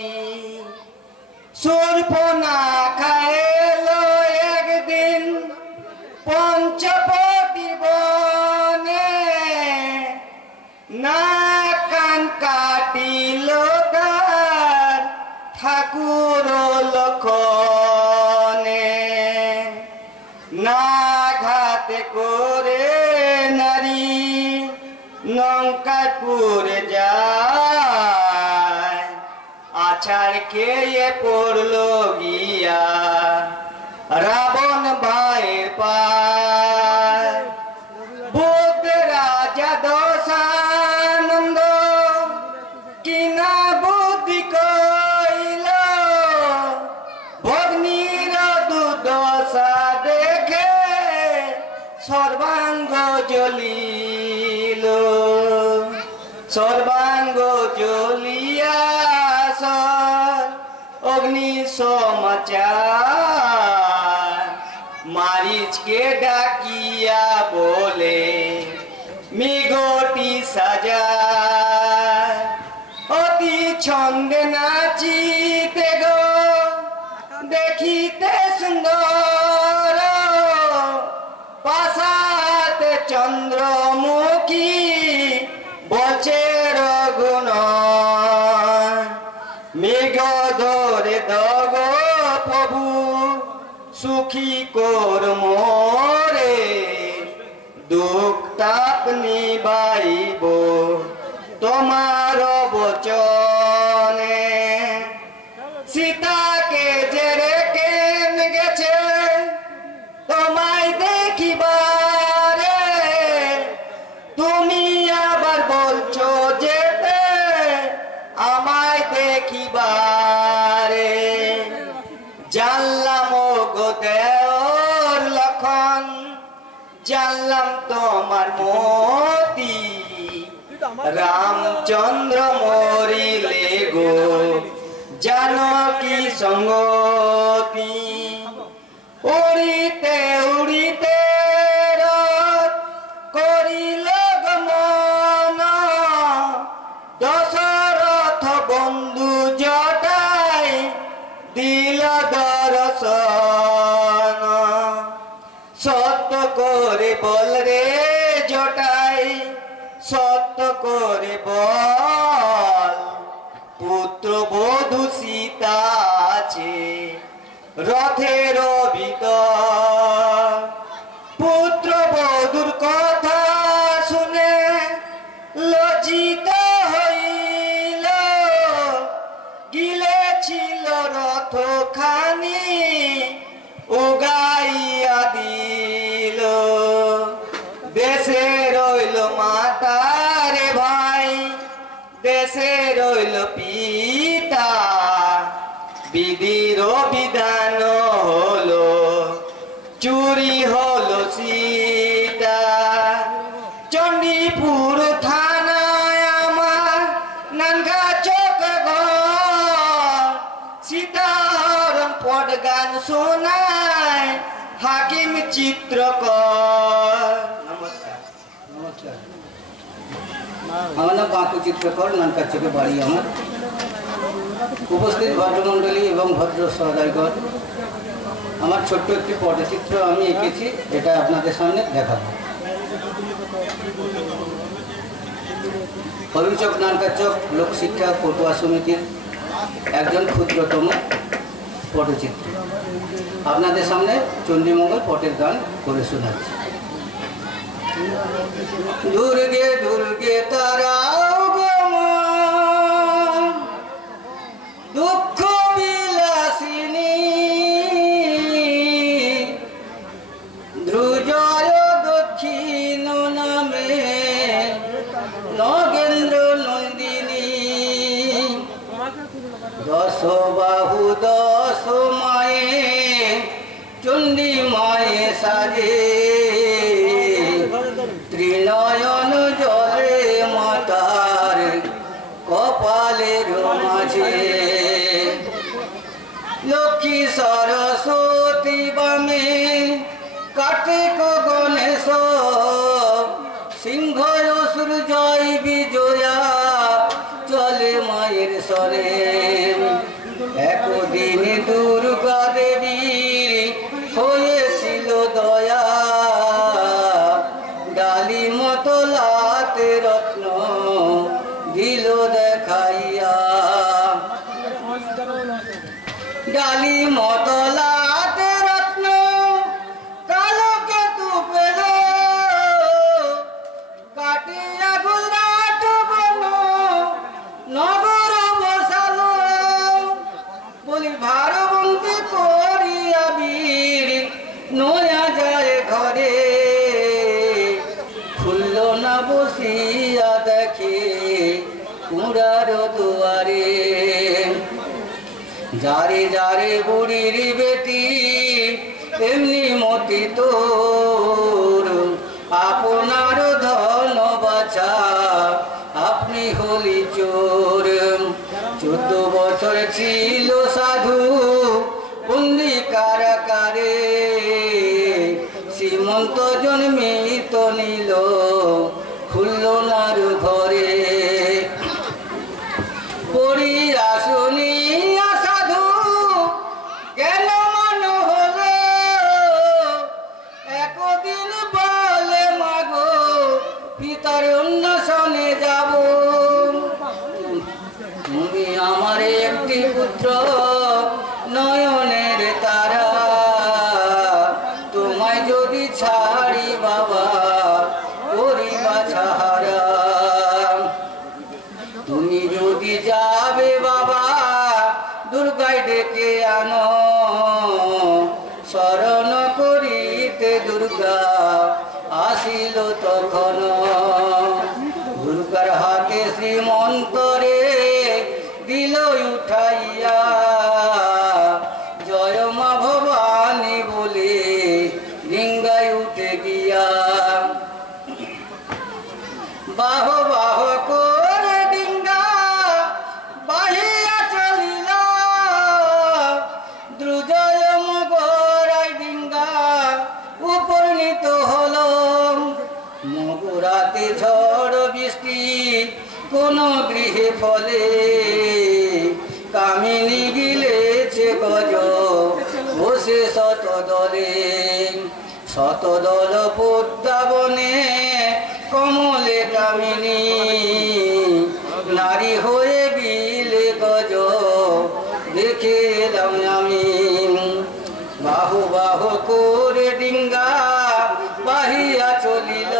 শূর্পণখা এলো একদিন পঞ্চবটী বনে, না কান কাটিল তার ঠাকুর লক্ষণে। না ঘাতে করে নারী লঙ্কাপুরে যায়, আর আছাড় খেয়ে পড়লো গিয়া রাবণ ভাইয়ের পায়। বুদ্ধ রাজা দশানন্দ কিনা বুদ্ধি কইল ভগ্নীর দুর্দশা দেখে সর্বাঙ্গ জ্বলিল। সর্বাঙ্গ জ্বলিয়া অগ্নি সমাচার মারিচকে ডাকিয়া বলে মিগটি সাজা অতি ছন্দে নাচিতে গো দেখিতে সুন্দর পাশাতে চন্দ্রমুখী বচের গুণ মেঘ ধরে দগ প্রভু সুখী কর মোরে দুঃখ তাপ নিবাইব তোমার বচনে। সীতাকে যে রেখে গেছে তোমায় দেখিবারে তুমি আবার বলছো যেতে আমায় দেখিবারে। জানলাম গো দেওর লক্ষণ জানলাম তোমার মতি রামচন্দ্র মরিলে গো জানকী সঙ্গতি। উড়িতে উড়িতে রথ করিল গমন দশরথ বন্ধু জটায় দিল দর্শন। সত্য করে বল রে জটাই সত্য করে বল পুত্র বধূ সীতা আছে রথের ভিতর। পুত্র বধূর কথা শুনে লজ্জিত হইল গিলেছিল রথ খানি উগাইয়া দিল। দেশে রইল মাতা রে ভাই দেশে রইল পিতা বিধির বিধান হলো চুরি হলো সীতা। চণ্ডীপুর থানায় আমার নানগা চোখ ঘর সীতাহরণ পট গান শোনায় হাকিম চিত্রকর। নমস্কার। নমস্কার, আমার নাম বাঁকু চিত্রকর, নানকার চোখে বাড়ি আমার। উপস্থিত ভদ্রমণ্ডলী এবং ভদ্র সহদায়গণ, আমার ছোট্ট একটি পটচিত্র আমি এঁকেছি, এটা আপনাদের সামনে দেখাবো। হরিচক নানকাচক লোকশিক্ষা পটুয়া সমিতির একজন ক্ষুদ্রতম পটচিত্র আপনাদের সামনে চণ্ডীমঙ্গল পটের গান করে শোনাচ্ছি। দুর্গে দুর্গে তারাও গো মা দুঃখ বিলাসিনী ধ্রুজয় দক্ষিণ নামে নগেন্দ্র নন্দিনী দশ বাহু দশ মায়ে চণ্ডী মায়ে সাজে ত্রিনয়ন জলে মাতার কপালের মাঝে লক্ষ্মী সরস্বতী বামে কার্তিক গণেশ সিংহ অসুর জয় বিজয়া চলে মায়ের স্বরে। একদিন দুর্গা দেবীর হয়েছিল দয়া ডালি মতো লাতে রত্ন দিল দেখাইয়া ডালি মতো লাতে রত্ন কালো কেতু যারে যারে বুড়ির বেটি এমনি মতি তোর, আপনার ধন বাছা আপনি হলি চোর। 14 বছর ছিল সাধু বন্দি কারাগারে, শ্রীমন্ত জন্মিত নিল খুলল নার ঘরে। পড়িয়া শুনিয়া সাধু কেন মান হলো, একদিন বলে মাগো পিতার অন্বেষণে যাব। তুমি আমার একটি পুত্র নয়নের তারা, তোমায় যদি ছাড়ি বাবা করিবা ছাড়া। তুমি যদি যাবে বাবা দুর্গায় ডেকে আনো, শরণ করিতে দুর্গা আসিল তখন। দুর্গার হাতে শ্রীমন্তরে দিল উঠাইয়া, জয় মা ভবানী বলে ডিঙ্গায় উঠে গিয়া। বাহ বাহ করে ডিঙ্গা বাহিয়া চলিল, দ্রুজয় মগরাই ডিঙ্গা উপনীত হল। মগুরাতে ঝড় বৃষ্টি কোন গৃহে ফলে, কামিনী গিলেছে গজ বসে শতদলে। শতদল পদ্মাবনে কমলে কামিনী, নারী হয়ে গিলে গজ দেখে এলাম আমি। বাহু বাহু করে ডিঙ্গা বাহিয়া চলিল,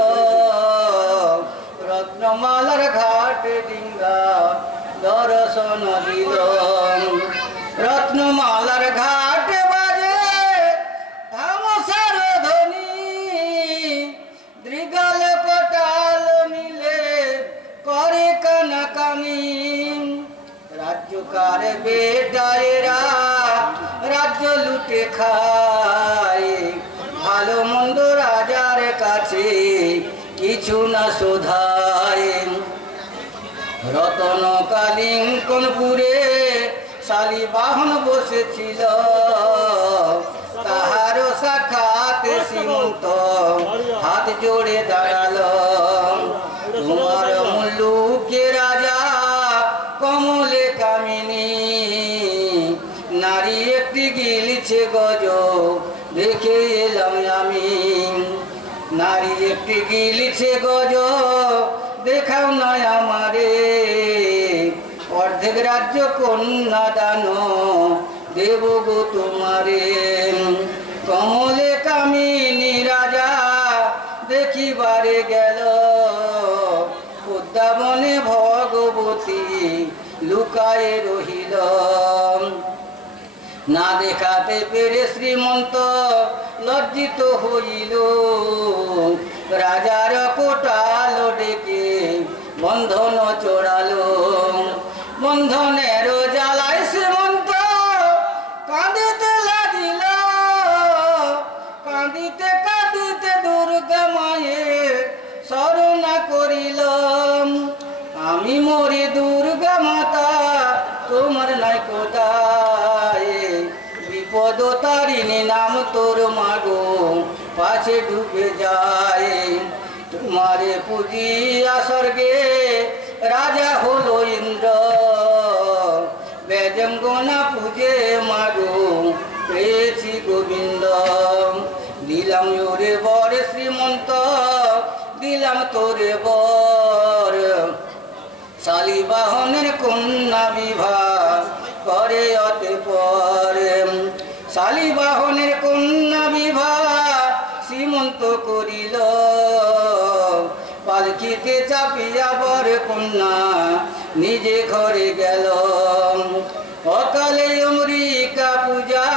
রত্নমালার ঘাট ডিঙ্গা দর্শন দিল। রত্নমালার ঘাট বাজে ধামসার ধ্বনি, দৃগাল কটাল মিলে করে কানাকানি। রাজ্যকার বেটায়েরা রাজ্য লুটে খায়, ভালো মন্দ রাজার কাছে কিছু না শোধায়। রতন কালিঙ্কনপুরে শালী বাহন বসেছিল, তাহার সাক্ষাতে শ্রীমন্ত হাত জোড়ে দাঁড়ালো। তোমার মুল্লুকে রাজা কমলে কামিনী, নারী একটি গিলছে গজ দেখে এলাম আমি। নারী একটি গিলছে গজ দেখাও না আমারে, অর্ধেক রাজ্য কন্যা দান দেব গো তোমারে। কমলে কামিনী রাজা দেখিবারে গেল, উদ্যাবনে ভগবতী লুকায়ে রহিল। না দেখাতে পেরে শ্রীমন্ত লজ্জিত হইল, রাজার কোটাল ডেকে বন্ধন চড়ালো। বন্ধনের জ্বালায় শ্রীমন্ত কাঁদিতে লাগিল, কাঁদিতে কাঁদিতে দুর্গা মায়ে শরণা করিল। আমি মরি দুর্গা মাতা তোমার নাই কোথায়, বিপদ তারিণী নাম তোর মাগো পাছে ডুবে যায়। তোমারে পুজিয়া স্বর্গে রাজা হলো ইন্দ্র, বেজঙ্গনা পূজে মাগো পেয়েছি গোবিন্দ। দিলাম ওরে বর শ্রীমন্ত, দিলাম তোরে বর, শালী বাহনের কন্যা বিবাহ করে অতে পরে। শালী বাহনের কন্যা বিবাহ শ্রীমন্ত করিল, পালকিতে চাপিয়া বর কন্যা নিজে ঘরে গেল। অকালে অমরিকা পূজা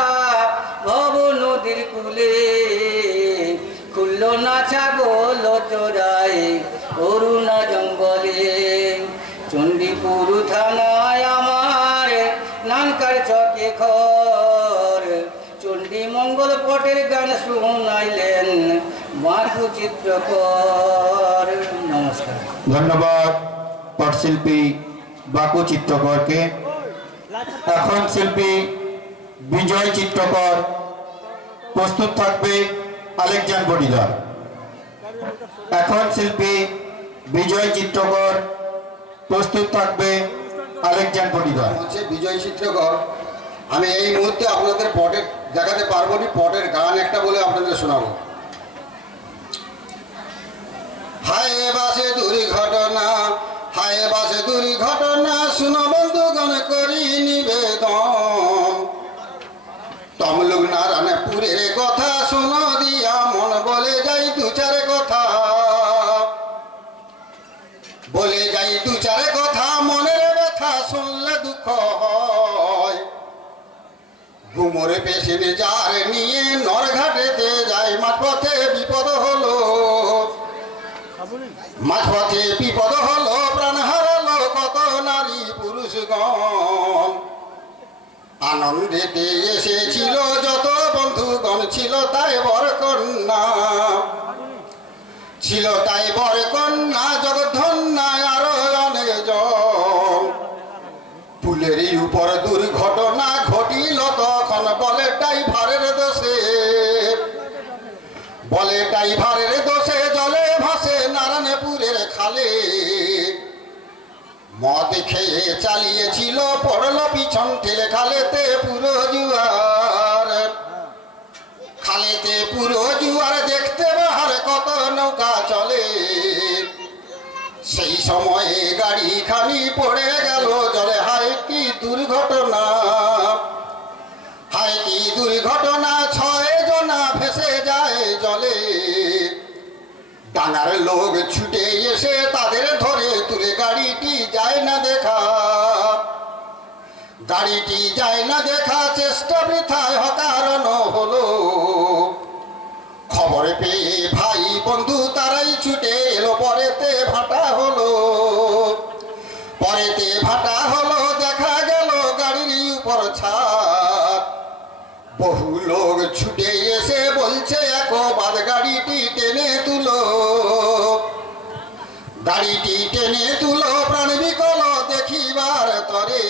ভব নদীর কূলে, খুলল না ছাগল চোরায় অরুণা জঙ্গলে। চণ্ডীপুর থানায় আমার নানকার চকে সুবল পটের গান শুনাইলেন বাঁকু চিত্রকর। নমস্কার। ধন্যবাদ পটশিল্পী বাঁকু চিত্রকরকে। এখন শিল্পী বিজয় চিত্রকর, প্রস্তুত থাকবে আলেকজান বডিদার। এখন শিল্পী বিজয় চিত্রকর, প্রস্তুত থাকবে আলেকজান বডিদার। হচ্ছে বিজয় চিত্রকর। আমি এই মুহূর্তে আপনাদের পটের দেখাতে পারবো না, পটের গান একটা বলে আপনাদের শোনাবো। হায় বাসে দুর্ঘটনা, হায় বাসে দুর্ঘটনা, শুনো বন্ধুগণ করি নিবেদন। তমলুক নারায়ণপুরের কথা শোনো দিয়া মন বলে যাই দু চার কথা, বলে যাই দু চার কথা, মনের ব্যথা শুনলে দুঃখ হয়। ঘুমরে পেশেন্ট যার নিয়ে নরঘাটেতে যায়, মাঝপথে বিপদ হলো, মাঝপথে বিপদ হলো, প্রাণ হারালো কত নারী পুরুষগণ। আনন্দেতে এসেছিল যত বন্ধুগণ, ছিল তাই বর কন্যা, ছিল তাই বর কন্যা, জগদ্ধন্যা আরো অনেকজন। ফুলেরই উপর দুর্ঘটনা ঘটিল তখন, বলে ড্রাইভারের দোষে, বলে ড্রাইভারের দোষে জলে ভাসে নারায়ণপুরের খালে। মদ খেয়ে চালিয়েছিল, পড়লো পিছন ঠেলে, খালেতে পুরো জুয়ার, খালেতে পুরো জুয়ার, দেখতে বাহার কত নৌকা চলে। সেই সময়ে গাড়ি খানি পড়ে গেল জলে, হায় কি দুর্ঘটনা, হায় কি দুর্ঘটনা, 6 জনা ভেসে যায় জলে। ডাঙার লোক ছুটে এসে তাদের ধরে তুলে, গাড়িটি যায় না দেখা, গাড়িটি যায় না দেখা, চেষ্টা বৃথায় অকারণ হলো। খবর পেয়ে ভাই বন্ধু তারাই ছুটে এলো, পরেতে ভাটা হলো, পরেতে ভাটা হলো, দেখা গেল গাড়ির উপর ছাদ। বহু লোক ছুটে এসে বলছে একবার গাড়িটি টেনে তুলো, গাড়িটি টেনে তুলো, প্রাণ বিকল দেখিবার তরে।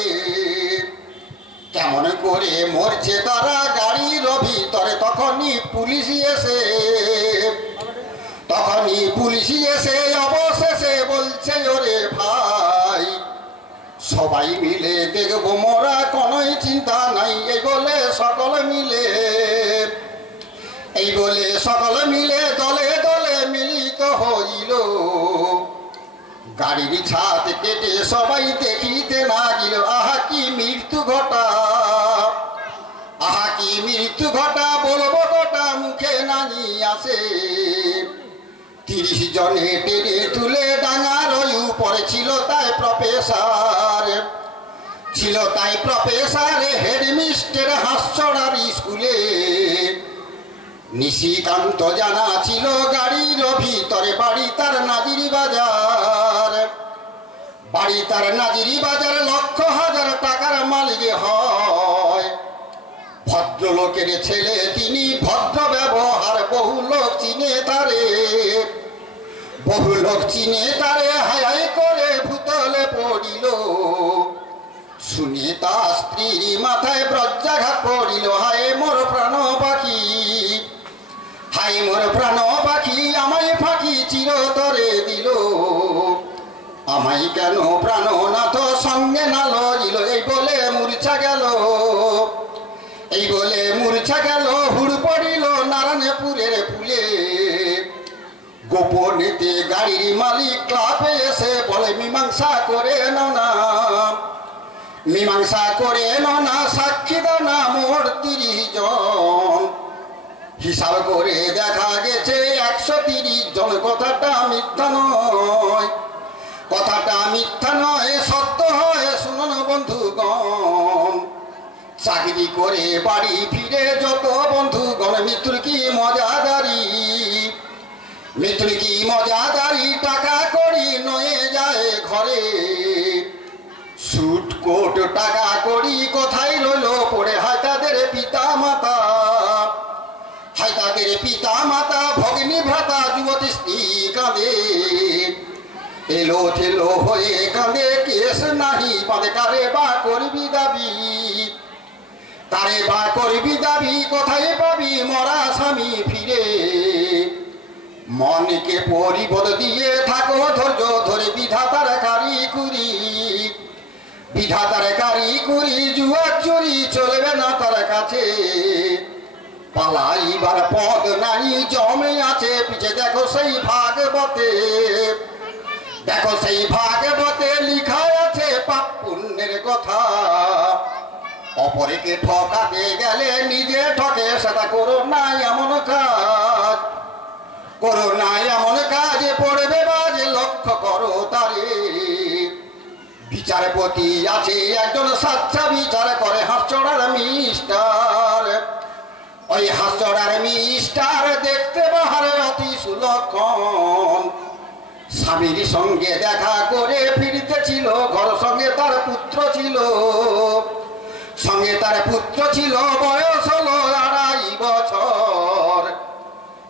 কেমন করে মরছে তারা গাড়ির ভিতরে, তখনই পুলিশ এসে, তখনই পুলিশ এসে অবশেষে বলছে ওরে ভাই, সবাই মিলে দেখবো মোরা, কোনোই চিন্তা নাই। এই বলে সকল মিলে, এই বলে সকল মিলে দলে দলে মিলিত হইল। গাড়ির ছাদ কেটে সবাই দেখিতে না গেল, আহা কি মৃত্যু ঘটা, আহা কি মৃত্যু ঘটা, বলবো গোটা মুখে নানি আসে। 30 জনে টেনে তুলে ডাঙার উপরে, ছিল তাই প্রফেসর, ছিল তাই প্রফেসর, হেডমিস্টার হাঁসছড়ার স্কুলে। নিশিকান্ত জানা ছিল গাড়ির ভিতরে, বাড়ি তার নাজিরি বাজার, বাড়ি তার নাজিরি বাজার, লক্ষ হাজার টাকার মালিক হয়। ভদ্রলোকের ছেলে তিনি, ভদ্র ব্যবহার, বহু লোক চিনে তারে, বহু লোক চিনে তারে, হাই হাই করে ভূতলে পড়িল। শুনে তার স্ত্রীর মাথায় বজ্রাঘাত পড়িল, হায় মোর প্রাণ পাখি, হাই মোর প্রাণ পাখি, আমায় ফাঁকি চিরতরে দিল। আমায় কেন প্রাণনাথ সঙ্গে না লইল, এই বলে মূর্ছা গেল, এই বলে মূর্ছা গেল, হুড় পড়িল নারায়ণপুরের পুলে। গোপনেতে গাড়ির মালিক ক্লাবে এসে বলে, মীমাংসা করে না, মীমাংসা করে না, সাক্ষী দাও না মোট 30 জন। হিসাব করে দেখা গেছে 130 জন, কথাটা মিথ্যা নয়, কথাটা মিথ্যা নয়, সত্য হয় শুনুন বন্ধুগণ। চাকরি করে বাড়ি ফিরে যত বন্ধুগণ, মৃত্যুর কি মজাদারি, মৃত্যুর কি মজাদারি, টাকা করি নয়ে যায় ঘরে। সুট কোট টাকা করি কোথায় রইল পড়ে, হয় তাদের পিতা মাতা, তাদের পিতা মাতা ভগ্নী ভ্রাতা যুবতী স্ত্রী কাঁদে, এলো থেলো হয়ে কাঁদে, কেস নাহি বাঁধে, কারে বা করবি দাবি, তারে বা করবি দাবি, কোথায় পাবি মরা স্বামী ফিরে। মনকে পরিবদ দিয়ে থাকো ধৈর্য ধরে, বিধাতার কারিকুরি, বিধাতার কারিকুরি, জুয়া চুরি চলবে না তার কাছে। পালাইবার পথ নাই জমে আছে পিছে, দেখো সেই ভাগবতে, দেখো সেই ভাগবতে লিখা আছে পাপ পুণ্যের কথা। অপরকে ঠকাতে গেলে নিজে ঠকে, সেটা করো না এমন কাজ, করো না এমন কাজ, পড়বে বাজ লক্ষ্য করো তারে। বিচারপতি আছে একজন সাচ্চা, বিচার করে হাঁসচড়ার মিস্টার, ওই হাঁসচড়ার মিস্টার দেখতে বাহারে অতি সুলক্ষণ। স্বামীর সঙ্গে দেখা করে ফিরতেছিল ঘর, সঙ্গে তার পুত্র ছিল, সঙ্গে তার পুত্র ছিল, বয়স হলো 2.5 বছর।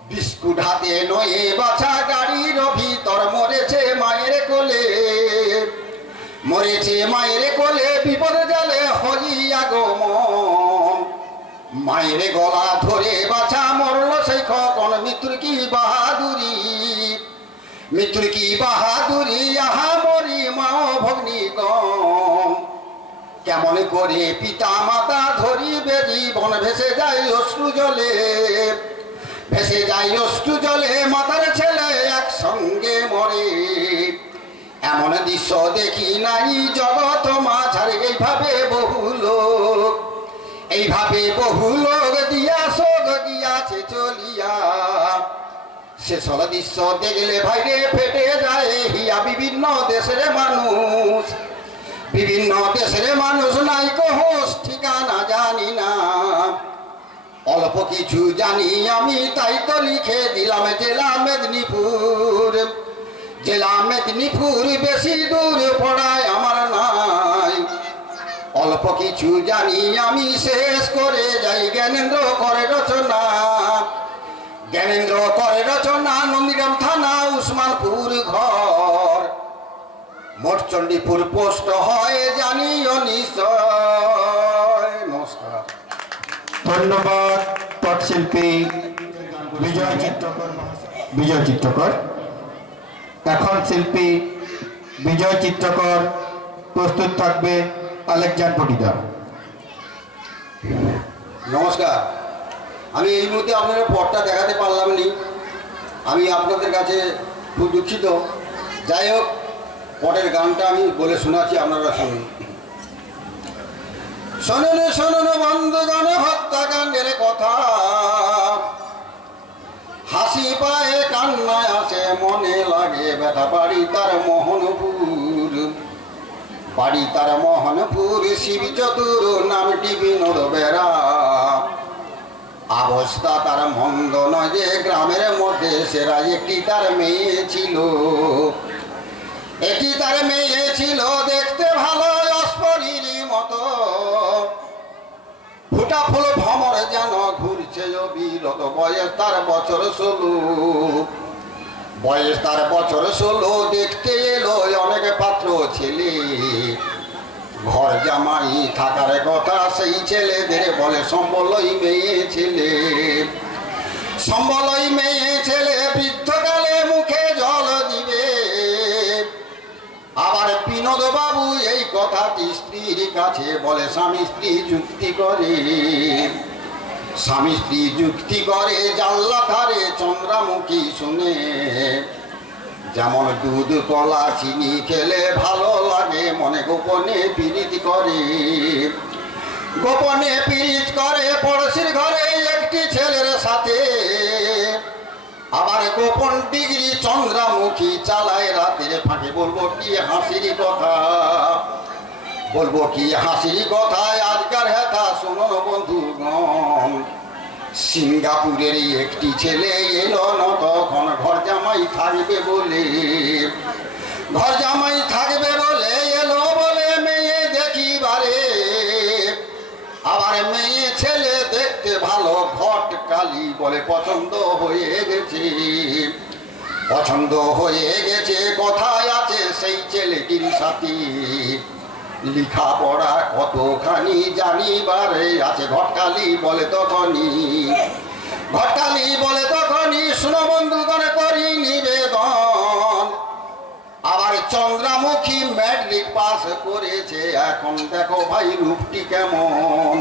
বিস্কুট হাতে নয়ে বাছা গাড়ির ভিতর, মরেছে মায়ের কোলে, মরেছে মায়ের কোলে, বিপদ জালে হলি আগমন। মায়ের গলা ধরে বাছা মরল সেই কখন, মৃত্যুর কি বাহাদুরি, মৃত্যুর কি বাহাদুরি, আহা মরি মা ভগ্নীগণ। কেমন করে পিতা মাতা ধরিবে জীবন, ভেসে যায় অশ্রু জলে, ভেসে যায় অশ্রু জলে, মাতার ছেলে একসঙ্গে মরে। এমন দৃশ্য দেখি নাই জগৎ মাঝারে, এইভাবে বহু লোক, এইভাবে বহু লোক দিয়া শোক গিয়াছে চলিয়া। সেসব দৃশ্য দেখলে ভাইরে ফেটে যায় হিয়া। বিভিন্ন দেশের মানুষ, বিভিন্ন দেশের মানুষ, নাই কোহস ঠিকানা জানি না, অল্প কিছু জানি আমি তাই তো লিখে দিলাম। জেলা মেদিনীপুর, জেলা মেদিনীপুর, বেশি দূর পড়ায় আমার নাই। অল্প কিছু জানি আমি শেষ করে যাই। জ্ঞানেন্দ্র করে রচনা, জ্ঞানেন্দ্র করে রচনা, নন্দীগ্রাম থানা, উসমানপুর ঘর, মোটচণ্ডীপুর পোস্ট হয় জানিও নিশ্চয়। নমস্কার। ধন্যবাদ পটশিল্পী বিজয় চিত্রকর, বিজয় চিত্রকর। এখন শিল্পী বিজয় চিত্রকর প্রস্তুত থাকবে আলেকজান্ডার পটিদার। নমস্কার। আমি এই মুহূর্তে আপনাদের পটটা দেখাতে পারলাম নি, আমি আপনাদের কাছে খুব দুঃখিত। যাই হোক, পটের গানটা আমি বলে শোনাচ্ছি, আপনারা শুনুন। শোনুন শোনুন বন্ধুগণ হত্যাকাণ্ডের কথা, হাসি পায়ে কান্নায় আসে মনে লাগে ব্যথা। বাড়ি তার মোহনপুর, বাড়ি তার মোহনপুর, শিব চতুর নামটি বিনোদ বেড়া। অবস্থা তার মন্দ নয় যে গ্রামের মধ্যে সেরা একটি তার মেয়ে ছিল, একটি তার মেয়ে ছিল দেখতে ভালো অস্পরির মতো। ফুটা ফুল ভ্রমর যেন ঘুরছে অবিরত। বয়স তার বছর 16, বয়স তার বছর 16। দেখতে এলো অনেক পাত্র ছেলে, ঘর জামাই থাকার কথা সেই ছেলেদের বলে সম্বলই মেয়ে ছেলে, সম্বলই মেয়ে ছেলে। বৃদ্ধকালে মুখে জল দিবে। আবার বিনোদ বাবু এই কথাটি স্ত্রীর কাছে বলে। স্বামী স্ত্রী যুক্তি করে, স্বামী স্ত্রী যুক্তি করে, জানলা ধারে চন্দ্রামুখী শুনে। যেমন দুধ কলা চিনি খেলে ভালো লাগে মনে, গোপনে পীড়িত করে, গোপনে পীড়িত করে পড়শির ঘরে একটি ছেলের সাথে। আবার গোপন ডিগ্রি চন্দ্রামুখী চালায় রাতের ফাঁকে। বলবো কি হাসির কথা, বলবো কি হাসির কথা, আজকার হেথা শুনুন বন্ধুগণ। সিঙ্গাপুরের একটি ছেলে এলো না তখন, ঘর জামাই থাকবে বলে, ঘর জামাই থাকবে বলে এলো বলে মেয়ে দেখিবারে। আবার মেয়ে ছেলে দেখতে ভালো, ঘটকা ঘটকালি বলে পছন্দ হয়ে গেছে, পছন্দ হয়ে গেছে। কথায় আছে সেই ছেলেটির সাথে লেখাপড়া কতখানি জানিবারে আছে। ঘটকালি বলে তখনই, ঘটকালি বলে তখনই, শুনো বন্ধুগণ করি নিবেদন। আবার চন্দ্রামুখী ম্যাট্রিক পাস করেছে, এখন দেখো ভাই রূপটি কেমন,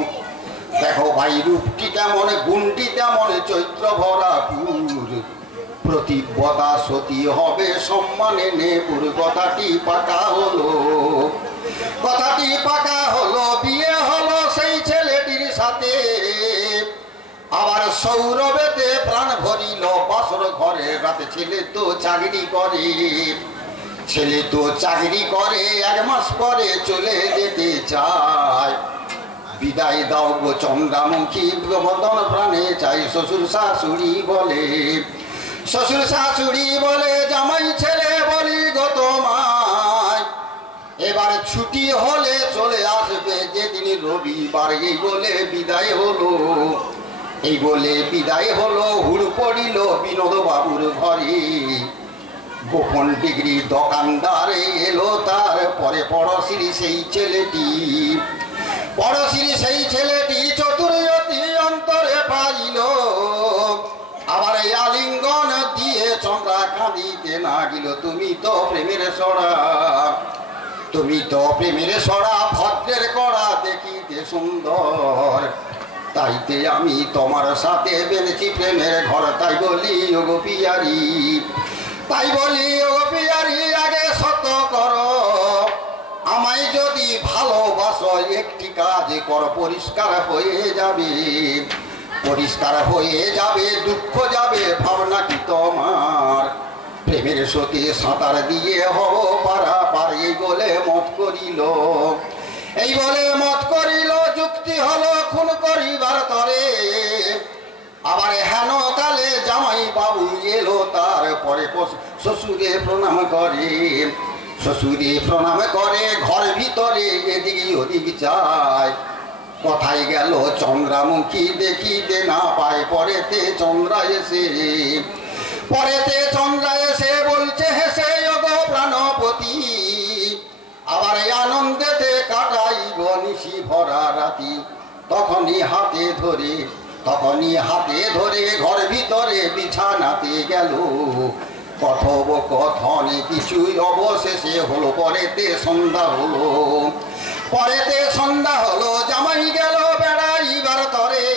দেখো ভাই রূপটি কেমন, গুণটি তেমন, চৈত্র ভরা পুর, প্রতিব্রতা সতী হবে সম্মানে নেপুর। কথাটি পাকা হলো, কথাটি পাকা হলো, বিয়ে হলো সেই ছেলেটির সাথে। আবার সৌরভেতে প্রাণ ভরিল বাসর ঘরে রাতে। ছেলে তো চাকরি করে, ছেলে তো চাকরি করে, 1 মাস পরে চলে যেতে চায়। বিদায় দাও গো চন্দ্রামুখী, বদন প্রাণে চাই। শ্বশুর শাশুড়ি বলে, শ্বশুর শাশুড়ি বলে জামাই ছেলে বলি গো তোমায়, এবার ছুটি হলে চলে আসবে যেদিন রবিবার। এই বলে বিদায় হলো, এই বলে বিদায় হলো। হুড় পড়িল বিনোদ বাবুর ঘরে, গোপন ডিগ্রি দোকানদারে এলো তার পরে। পড়শির সেই ছেলেটি, পড়শির সেই ছেলেটি চতুর্যতি অন্তরে পাইল। আবার আলিঙ্গন দিয়ে চন্দ্রা কাঁদিতে না গেল। তুমি তো প্রেমের সরা, তুমি তো প্রেমের সরা, ভদ্রের করা দেখিতে সুন্দর, তাইতে আমি তোমার সাথে বেঁধেছি প্রেমের ঘর। তাই বলি ও গো পিয়ারি, তাই বলি ও গো পিয়ারি, আগে সত করো, আমায় যদি ভালোবাসো একটি কাজ কর, পরিষ্কার হয়ে যাবে, পরিষ্কার হয়ে যাবে, দুঃখ যাবে ভাবনা কি তোমার। প্রেমের সতী সাঁতার দিয়ে হব পারাপার। এই বলে মত করিল, এই বলে মত করিল, যুক্তি হলো খুন করিবার তরে। আবার হেন কালে জামাই বাবু এলো তার পরে। শ্বশুরে প্রণাম করে, শ্বশুরে প্রণাম করে, ঘর ভিতরে এদিকে ওদিক যায়। কোথায় গেল চন্দ্রামুখী দেখিতে না পায়। পরেতে চন্দ্রা এসে, পরেতে চন্দ্রা এসে বলছে হেসে ওগো প্রাণপতি, আবার আনন্দেতে কাটাইব নিশি ভরা রাতি। তখনই হাতে ধরে, তখনই হাতে ধরে ঘর ভিতরে বিছানাতে গেল। কথোপকথনে কিছুই অবশেষে হলো। পরেতে সন্ধ্যা হলো, পরেতে সন্ধ্যা হলো। জামাই গেল বেড়াইবার তরে,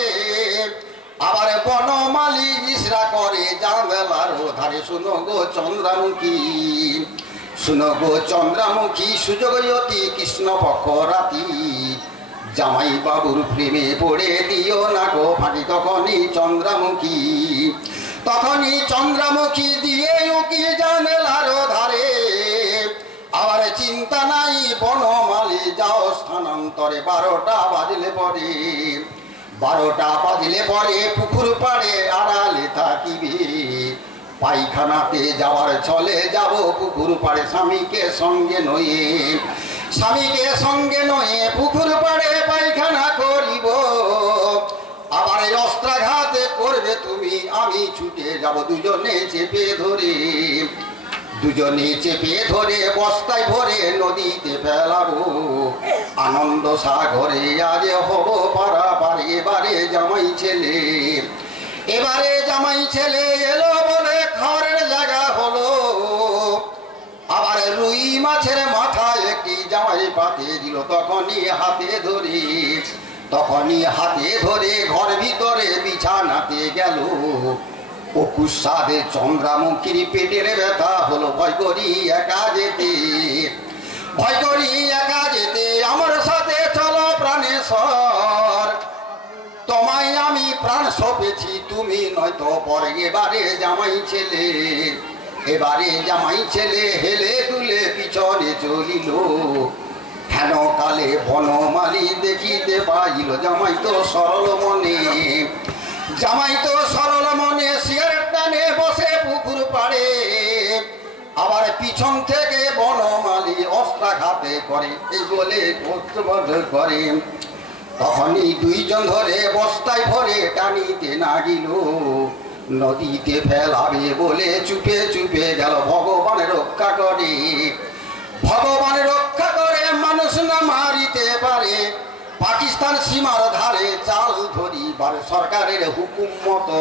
আবার বনমালী ইশরা করে জানলার ধারে। শুনো গো চন্দ্রামুখী, শুনো গো চন্দ্রামুখী, সুযোগ অতি কৃষ্ণ পক্ষ রাতি। জামাই বাবুর প্রেমে পড়ে দিও না গো ফাঁকি। তখনই চন্দ্রামুখী, তখনই চন্দ্রামুখী দিয়ে উকি জানলার ধারে। আবার চিন্তা নাই বনমালী যাও স্থানান্তরে। 12টা বাজলে পরে, 12টা বাজলে পরে পুকুর পাড়ে আড়ালে থাকিবে। পায়খানাতে যাওয়ার চলে যাব পুকুর পাড়ে, স্বামীকে সঙ্গে নয়ে, স্বামীকে সঙ্গে নয়ে পুকুর পাড়ে পায়খানা করিব। আবার অস্ত্রাঘাত করবে তুমি, আমি ছুটে যাব। দুজনে চেপে ধরে, দুজনে চেপে ধরে বস্তায় ভরে নদীতে ফেলাবো। আনন্দ সাগরে আজ হব পারাপার। এবারে জামাই ছেলে, এবারে জামাই ছেলে এলো বলে খাওয়ারের জায়গা হলো। আবার রুই মাছের মাথায় একটি জামাই পাতে দিল। তখনই হাতে ধরে, তখনই হাতে ধরে ঘর ভিতরে বিছানাতে গেল। অকুসাদে চন্দ্রামুখীর পেটের ব্যথা হলো। ভয় করি একা যেতে, ভয় করি একা যেতে, আমার সাথে চলো প্রাণেশ্বর। তোমায় আমি প্রাণ সপেছি, তুমি নয়তো পরে। এবারে জামাই ছেলে, এবারে জামাই ছেলে হেলে দুলে পিছনে চলিল। হেন কালে বনমালী দেখিতে পাইল। জামাই তো সরল মনে, জামাই তো সরল মনে সিগারেট টানে বসে পুকুর পাড়ে। আবার পিছন থেকে বনমালী অস্ত্রাঘাতে করে। এই বলে করে, তখনই দুইজন ধরে বস্তায় ভরে টানিতে না গিল, নদীতে ফেলাবে বলে চুপে চুপে গেল। ভগবানের রক্ষা করে, ভগবান রক্ষা করে, মানুষ না মারিতে পারে। পাকিস্তান সীমার ধারে চাল ধরিবার সরকারের হুকুম মতো,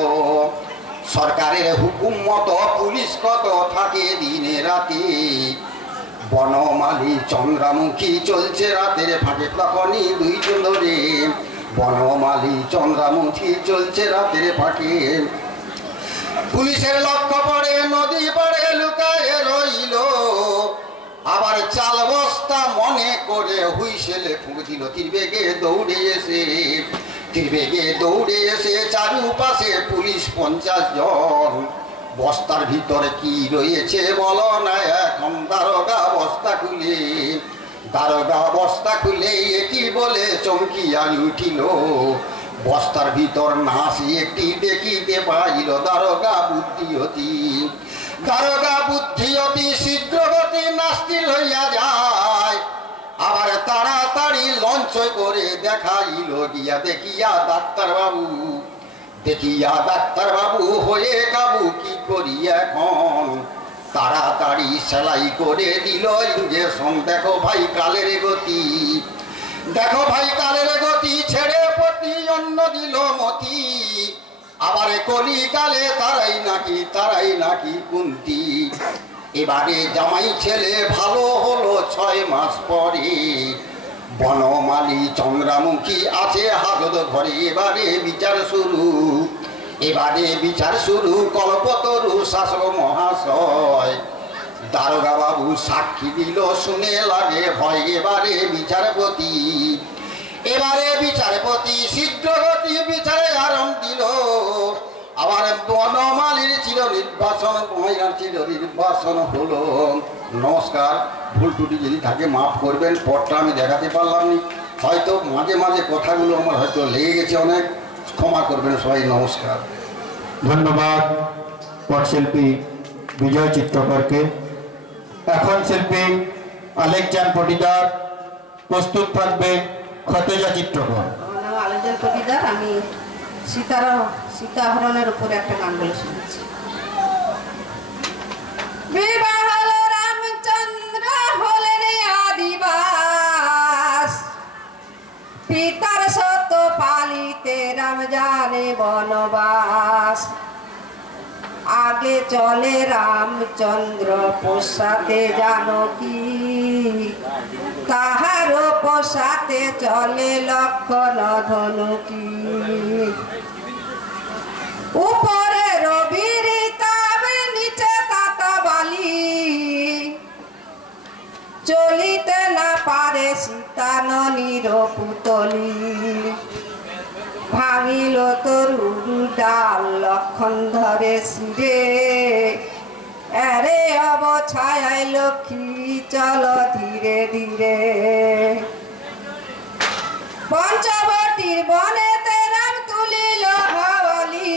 সরকারের হুকুম মতো পুলিশ কত থাকে দিনে রাতে। বনমালী চন্দ্রামুখী চলছে রাতের ফাঁকে, তখনই দুইজন ধরে বনমালী চন্দ্রামুখী চলছে রাতের ফাঁকে। পুলিশের লক্ষ্য পড়ে নদী পাড়ে লুকায় রইল, আবার চাল বস্তা মনে করে হুইসেলে ফুঁক দিল। তীরবেগে দৌড়ে এসে, তীরবেগে দৌড়ে এসে চারুপাশে পুলিশ 50 জন। বস্তার ভিতরে কি রয়েছে বলো না এখন, দারোগা বস্তা খুলে, দারোগা বস্তা খুলে কি বলে চমকিয়া উঠিল। বস্তার ভিতর নাসি একটি দেখিতে পাইল, দারোগা বুদ্ধি অতি, দারোগা বুদ্ধি অতি শীঘ্রগতি নাস্তি লইয়া যায়। আবার তাড়াতাড়ি লঞ্চ করে দেখাইল গিয়া, দেখিয়া ডাক্তারবাবু, দেখিয়া ডাক্তারবাবু হয়ে কাবু কি করি এখন। তাড়াতাড়ি সেলাই করে দিল ইঞ্জেকশন। দেখো ভাই কালের গতি, দেখো ভাই কালের গতি, ছেড়ে প্রতি অন্য দিল মতি। আবার কলিকালে তারাই নাকি কুন্তি। এবারে জামাই ছেলে ভালো হলো 6 মাস পরে। বনমালী চন্দ্রামুখী আছে হাজত ঘরে। এবারে বিচার শুরু, এবারে বিচার শুরু, কল্পতরু শাসক মহাশয়। দারোগা বাবু সাক্ষী দিল, শুনে লাগে ভয়। এবারে বিচারপতি, এবারে বিচারপতি শীঘ্রগতি বিচারে আরম্ভ দিল। আবার বনমালীর চির নির্বাচন, মহিলার চির নির্বাচন হলো। নমস্কার, ভুল ত্রুটি যদি থাকে মাফ করবেন, পরটা আমি দেখাতে পারলাম নি, হয়তো মাঝে মাঝে কথাগুলো আমার হয়তো লেগে গেছে অনেক, ক্ষমা করবেন সবাই। নমস্কার। ধন্যবাদ পটশিল্পী বিজয় চিত্রকরকে। এখন শিল্পী আলেকজান পটিদার, প্রস্তুত থাকবে খতেজা চিত্রকর। আমার নাম আলেকজান পটিদার, আমি সীতাহরণের উপরে একটা গান বলে শুনেছি। বিবাহ হলো রামচন্দ্র হলেন আদিবাস, পিতার সত পালিতে রাম জানে বনবাস। আগে চলে রামচন্দ্র পোষাতে জানকী, তাহারও পোষাতে চলে লক্ষণ ধনুকি। উপরে রবির তাপ নিচে তাতাবালি, চলিতে না পারে সীতা ননির পুতলি। ভাঙিল তরুর ডাল লক্ষণ ধরে শিরে, এরে অবছায় লক্ষ্মী চল ধীরে ধীরে। পঞ্চবটির বনেতে রাম তুলিল হাওয়ালি,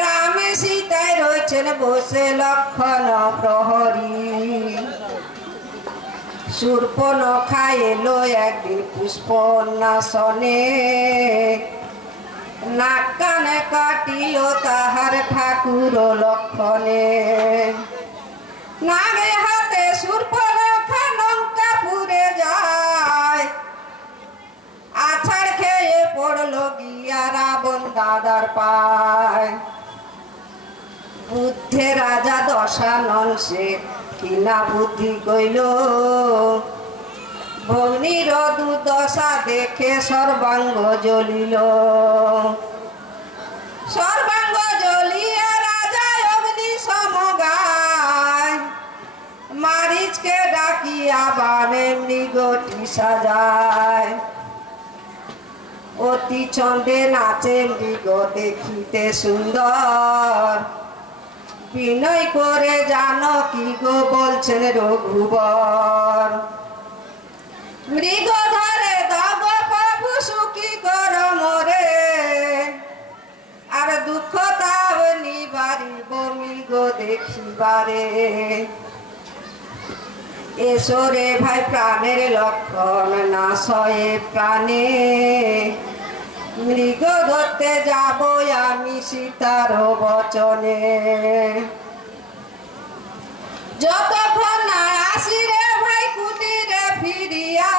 রাম সীতায় রয়েছেন বসে লক্ষণ প্রহরী। শূর্পণখা এলো একদিন পুষ্পন্যাসনে, নাক কানে কাটিল তাহার ঠাকুর লক্ষণে। নাগে হাতে শূর্পণখা লঙ্কাপুরে যায়, আছাড় খেয়ে পড়ল গিয়া রাবণ দাদার পায়। বুদ্ধে রাজা দশানন সে কিনা বুদ্ধি কইল, ভগ্নির দুর্দশা দেখে সর্বাঙ্গ জ্বলিল। সর্বাঙ্গ জ্বলিয়া রাজা অগ্নি সমগায়, মারিচকে ডাকিয়া বানে মৃগটি সাজায়। অতি ছন্দে নাচে মৃগ দেখিতে সুন্দর, বিনয় করে জানকী গো বলছেন রঘুবর। মৃগ ধরে দব প্রভু সুখী কর মোরে, আর দুঃখ তাও নিবারিব মৃগ দেখিবারে। এসো রে ভাই প্রাণের লক্ষণ না সয়ে প্রাণে, মৃগ ধরতে যাব আমি সীতার বচনে। যতক্ষণ না আসি রে ভাই কুটিরে ফিরিয়া,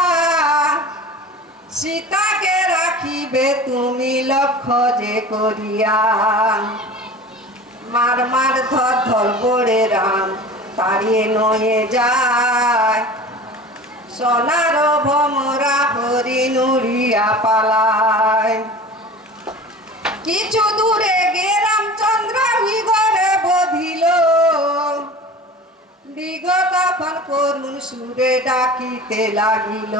সীতাকে রাখিবে তুমি লক্ষ্য যে করিয়া। মার মার ধর ধর বড়ে রাম তাড়িয়ে নয়ে যায়, সোনার ভমরা হরিণ উড়িয়া পালায়। কিছু দূরে গে রামচন্দ্র মৃগরে বধিল, মৃগ তখন করুণ সুরে ডাকিতে লাগিল।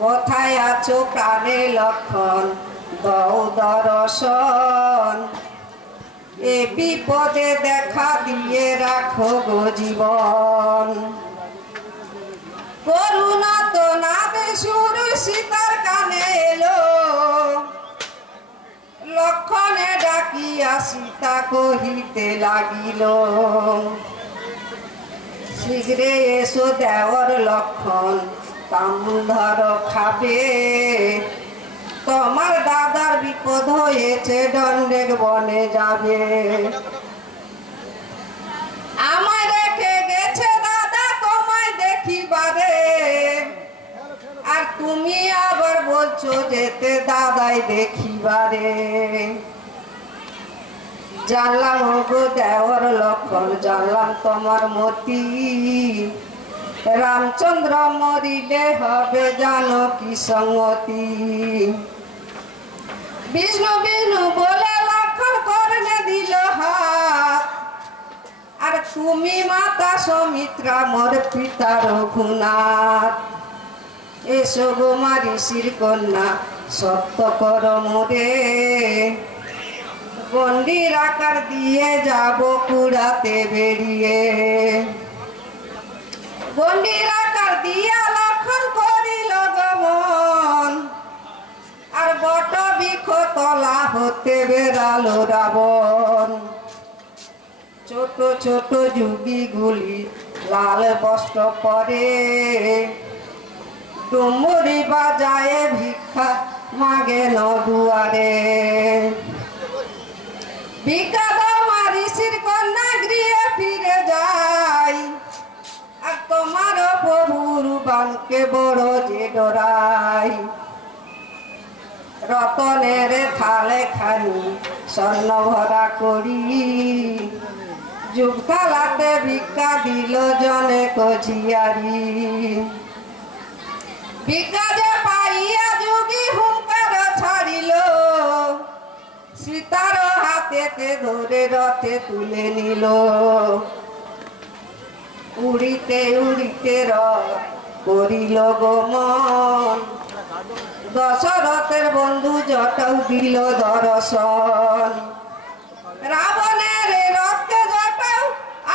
কোথায় আছো প্রাণে লক্ষণ দৌ দর্শন, এ বিপদে দেখা দিয়ে রাখো গো জীবন। করুণা তো নাদ সুর সীতার কানে এলো, লক্ষণে ডাকিয়া সীতা কহিতে লাগিল। শীঘ্রে এসো দেওর লক্ষণ তামুল ধর খাবে, তোমার দাদার বিপদ হয়েছে দণ্ডের বনে যাবে। আমায় রেখে গেছে দাদা তোমায় দেখিবারে, আর তুমি আবার বলছো যেতে দাদাই দেখিবারে। জানলাম গো দেওর লক্ষণ জানলাম তোমার মতি, রামচন্দ্র মরিলে হবে জানকী সঙ্গতি। বিষ্ণু বিষ্ণু বলে লক্ষণ করনে দিল হাত, আর তুমি মাতা সৌমিত্রা মোর পিতা রঘুনাথ। এসো গো মা ঋষির কন্যা সত্য কর মোরে, গণ্ডির আকার দিয়ে যাব কুড়াতে বেরিয়ে। গণ্ডির আকার দিয়া লক্ষণ করিল গমন, আর বট বৃক্ষ তলা হতে বেড়ালো রাবণ। ছোট ছোট যুগি গুলি লাল বস্ত্র পরে, ডুমুরি বাজায় ভিক্ষা মাগে ন দুয়ারে। ভিক্ষা দাও মা ঋষির কন্যা গৃহে ফিরে যাই, আর তোমার প্রভুর বানকে বড় যে ডরাই। রতনের থালে খানি স্বর্ণ ভরা করি, যুগ থালাতে ভিক্ষা দিল জনে কঝিয়ারি। ভিক্ষা যে পাইয়া যুগি হুঙ্কার ছাড়িল, সীতার হাতেতে ধরে রথে তুলে নিল। উড়িতে উড়িতে রথ করিল গমন, দশরথের বন্ধু জটাও দিল দর্শন। রাবণের রথকে জটাও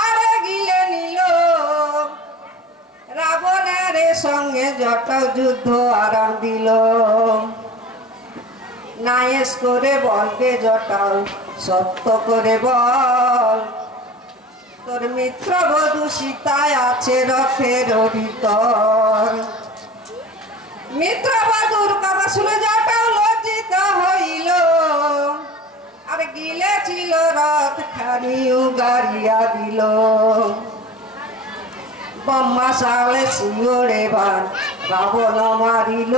আরে গিলে নিল, রাবণের সঙ্গে জটাও যুদ্ধ আরাম দিল। নায়েস করে বলবে জটাও সত্য করে বল, তোর মিত্র বধূ সীতায় আছে রথের ভিতর। মিত্র বধূর কথা শুনে জটাও লজ্জিত হইল, আর গিলেছিল রথ খানি উগারিয়া দিল। ব্রহ্মা সালে শিওরে বান রাবণ মারিল,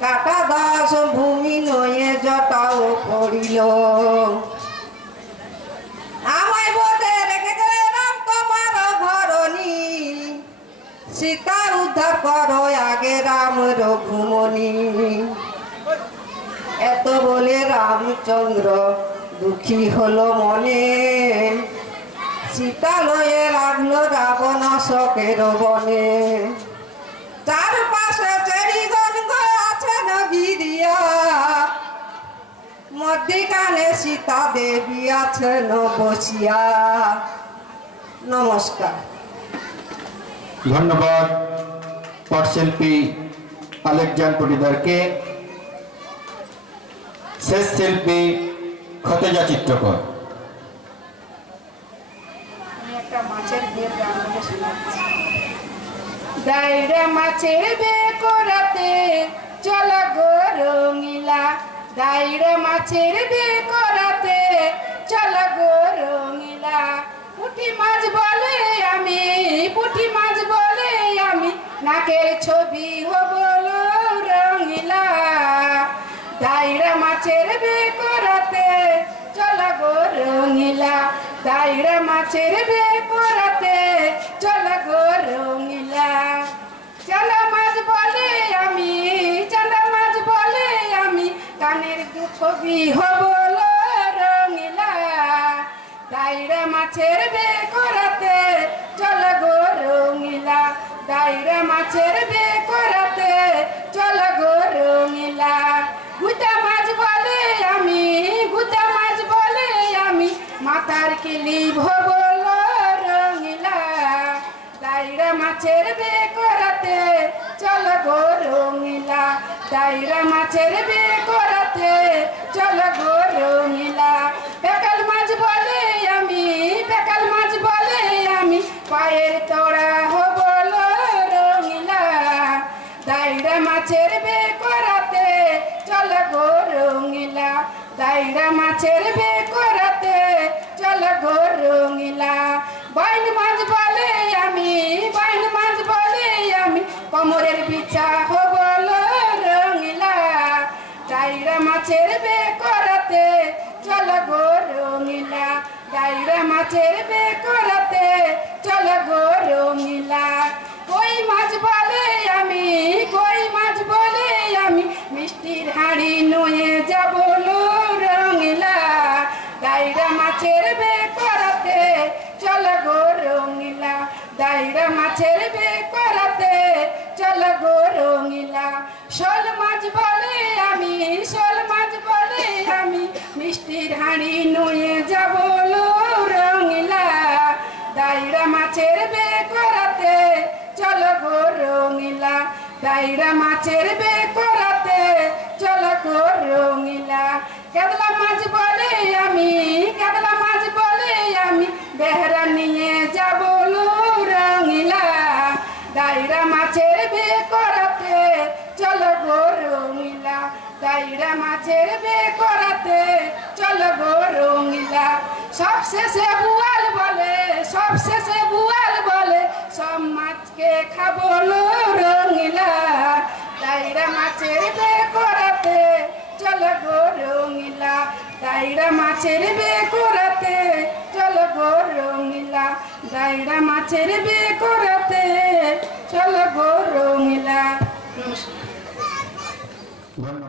কাটা দাস ভূমি নয়ে জটাও পড়িল। আমায় বোধে রেখে গেলে রাম তোমার ঘরণী, সীতার উদ্ধার করো আগে রাম রঘুমণি। এত বলে রামচন্দ্র দুঃখী হলো মনে, সীতা লয়ে রাখলো রাবণ শোকের বনে। চারপাশে চেরিগঞ্জ আছেন গিরিয়া, মধ্যিখানে সীতা দেবী আছেন বসিয়া। নমস্কার। ধন্যবাদ পটশিল্পী আলেকজান পটিদারকে। শেষ শিল্পী খতেজা চিত্রকর। একটা মাছের বিয়ের গান দাইরা মাছের বে করাতে চল গো রঙিলা দাইরা মাছের বে করাতে চল গো রঙিলা পুঁটি মাছ বলে আমি পুঁটি মাছ বলে আমি নাকের ছবি হব রঙিলা দাইরা মাছের বে করাতে চল গো রঙিলা দাইরা মাছের বে করাতে চল গো রঙিলা চালা মাছ বলে আমি চালা মাছ বলে আমি কানের ছবি হব রঙিলা দাইরা মাছের বে করাতে চল গো রঙিলা দাইরা মাছের বে করাতে চল গো রঙিলা গুতা মাছ বলে আমি গুতা মাছ বলে আমি মাথার কিলিপ হব রঙিলা দাইরা মাছের বে করাতে চল গো রঙিলা দাইরা মাছের বে করাতে চল গো রঙিলা বেকাল মাছ বলে আমি বেকাল মাছ বলে আমি পায়ের তোড়া হব রঙিলা দাইরা মাছের বে করাতে চল গো রঙিলা দাইরা মাছের বে করাতে চল গো রঙিলা বাইন মাছ বলে আমি বাইন মাছ বলে আমি কোমরের বিছা হব রঙিলা দাইরা মাছের বে করাতে চল গো রঙিলা দাইরা মাছের বে করাতে চল গো রঙিলা কই মাছ বলে আমি কই মাছ বলে আমি মিষ্টির হাঁড়ি নয়ে যাব রঙিলা দাইরা মাছের বে করাতে চল গো রঙিলা দাইরা মাছের বে করাতে চল গো রঙিলা শোল মাছ বলে আমি শোল মাছ বলে আমি মিষ্টির হাঁড়ি নয়ে যাব রঙিলা দাইরা মাছের বে করাতে চল গো রঙিলা দাইরা মাছের বে করাতে চল গো রঙিলা কাতলা মাছ বলে আমি কাতলা মাছ বলে আমি বেহরা নিয়ে যাব রঙিলা দাইরা মাছের বে করাতে চল গো রঙিলা দাইরা মাছের বে করাতে চল গো রঙিলা সবশেষে বুয়াল বলে সবশেষে বুয়াল বলে সব মাছকে খাবো রঙিলা দাইরা মাছের বে করাতে চল গো রঙিলা দাইরা মাছের বে করাতে চল গো রঙিলা দাইরা মাছের বে করাতে চল গো রঙিলা। ধন্যবাদ।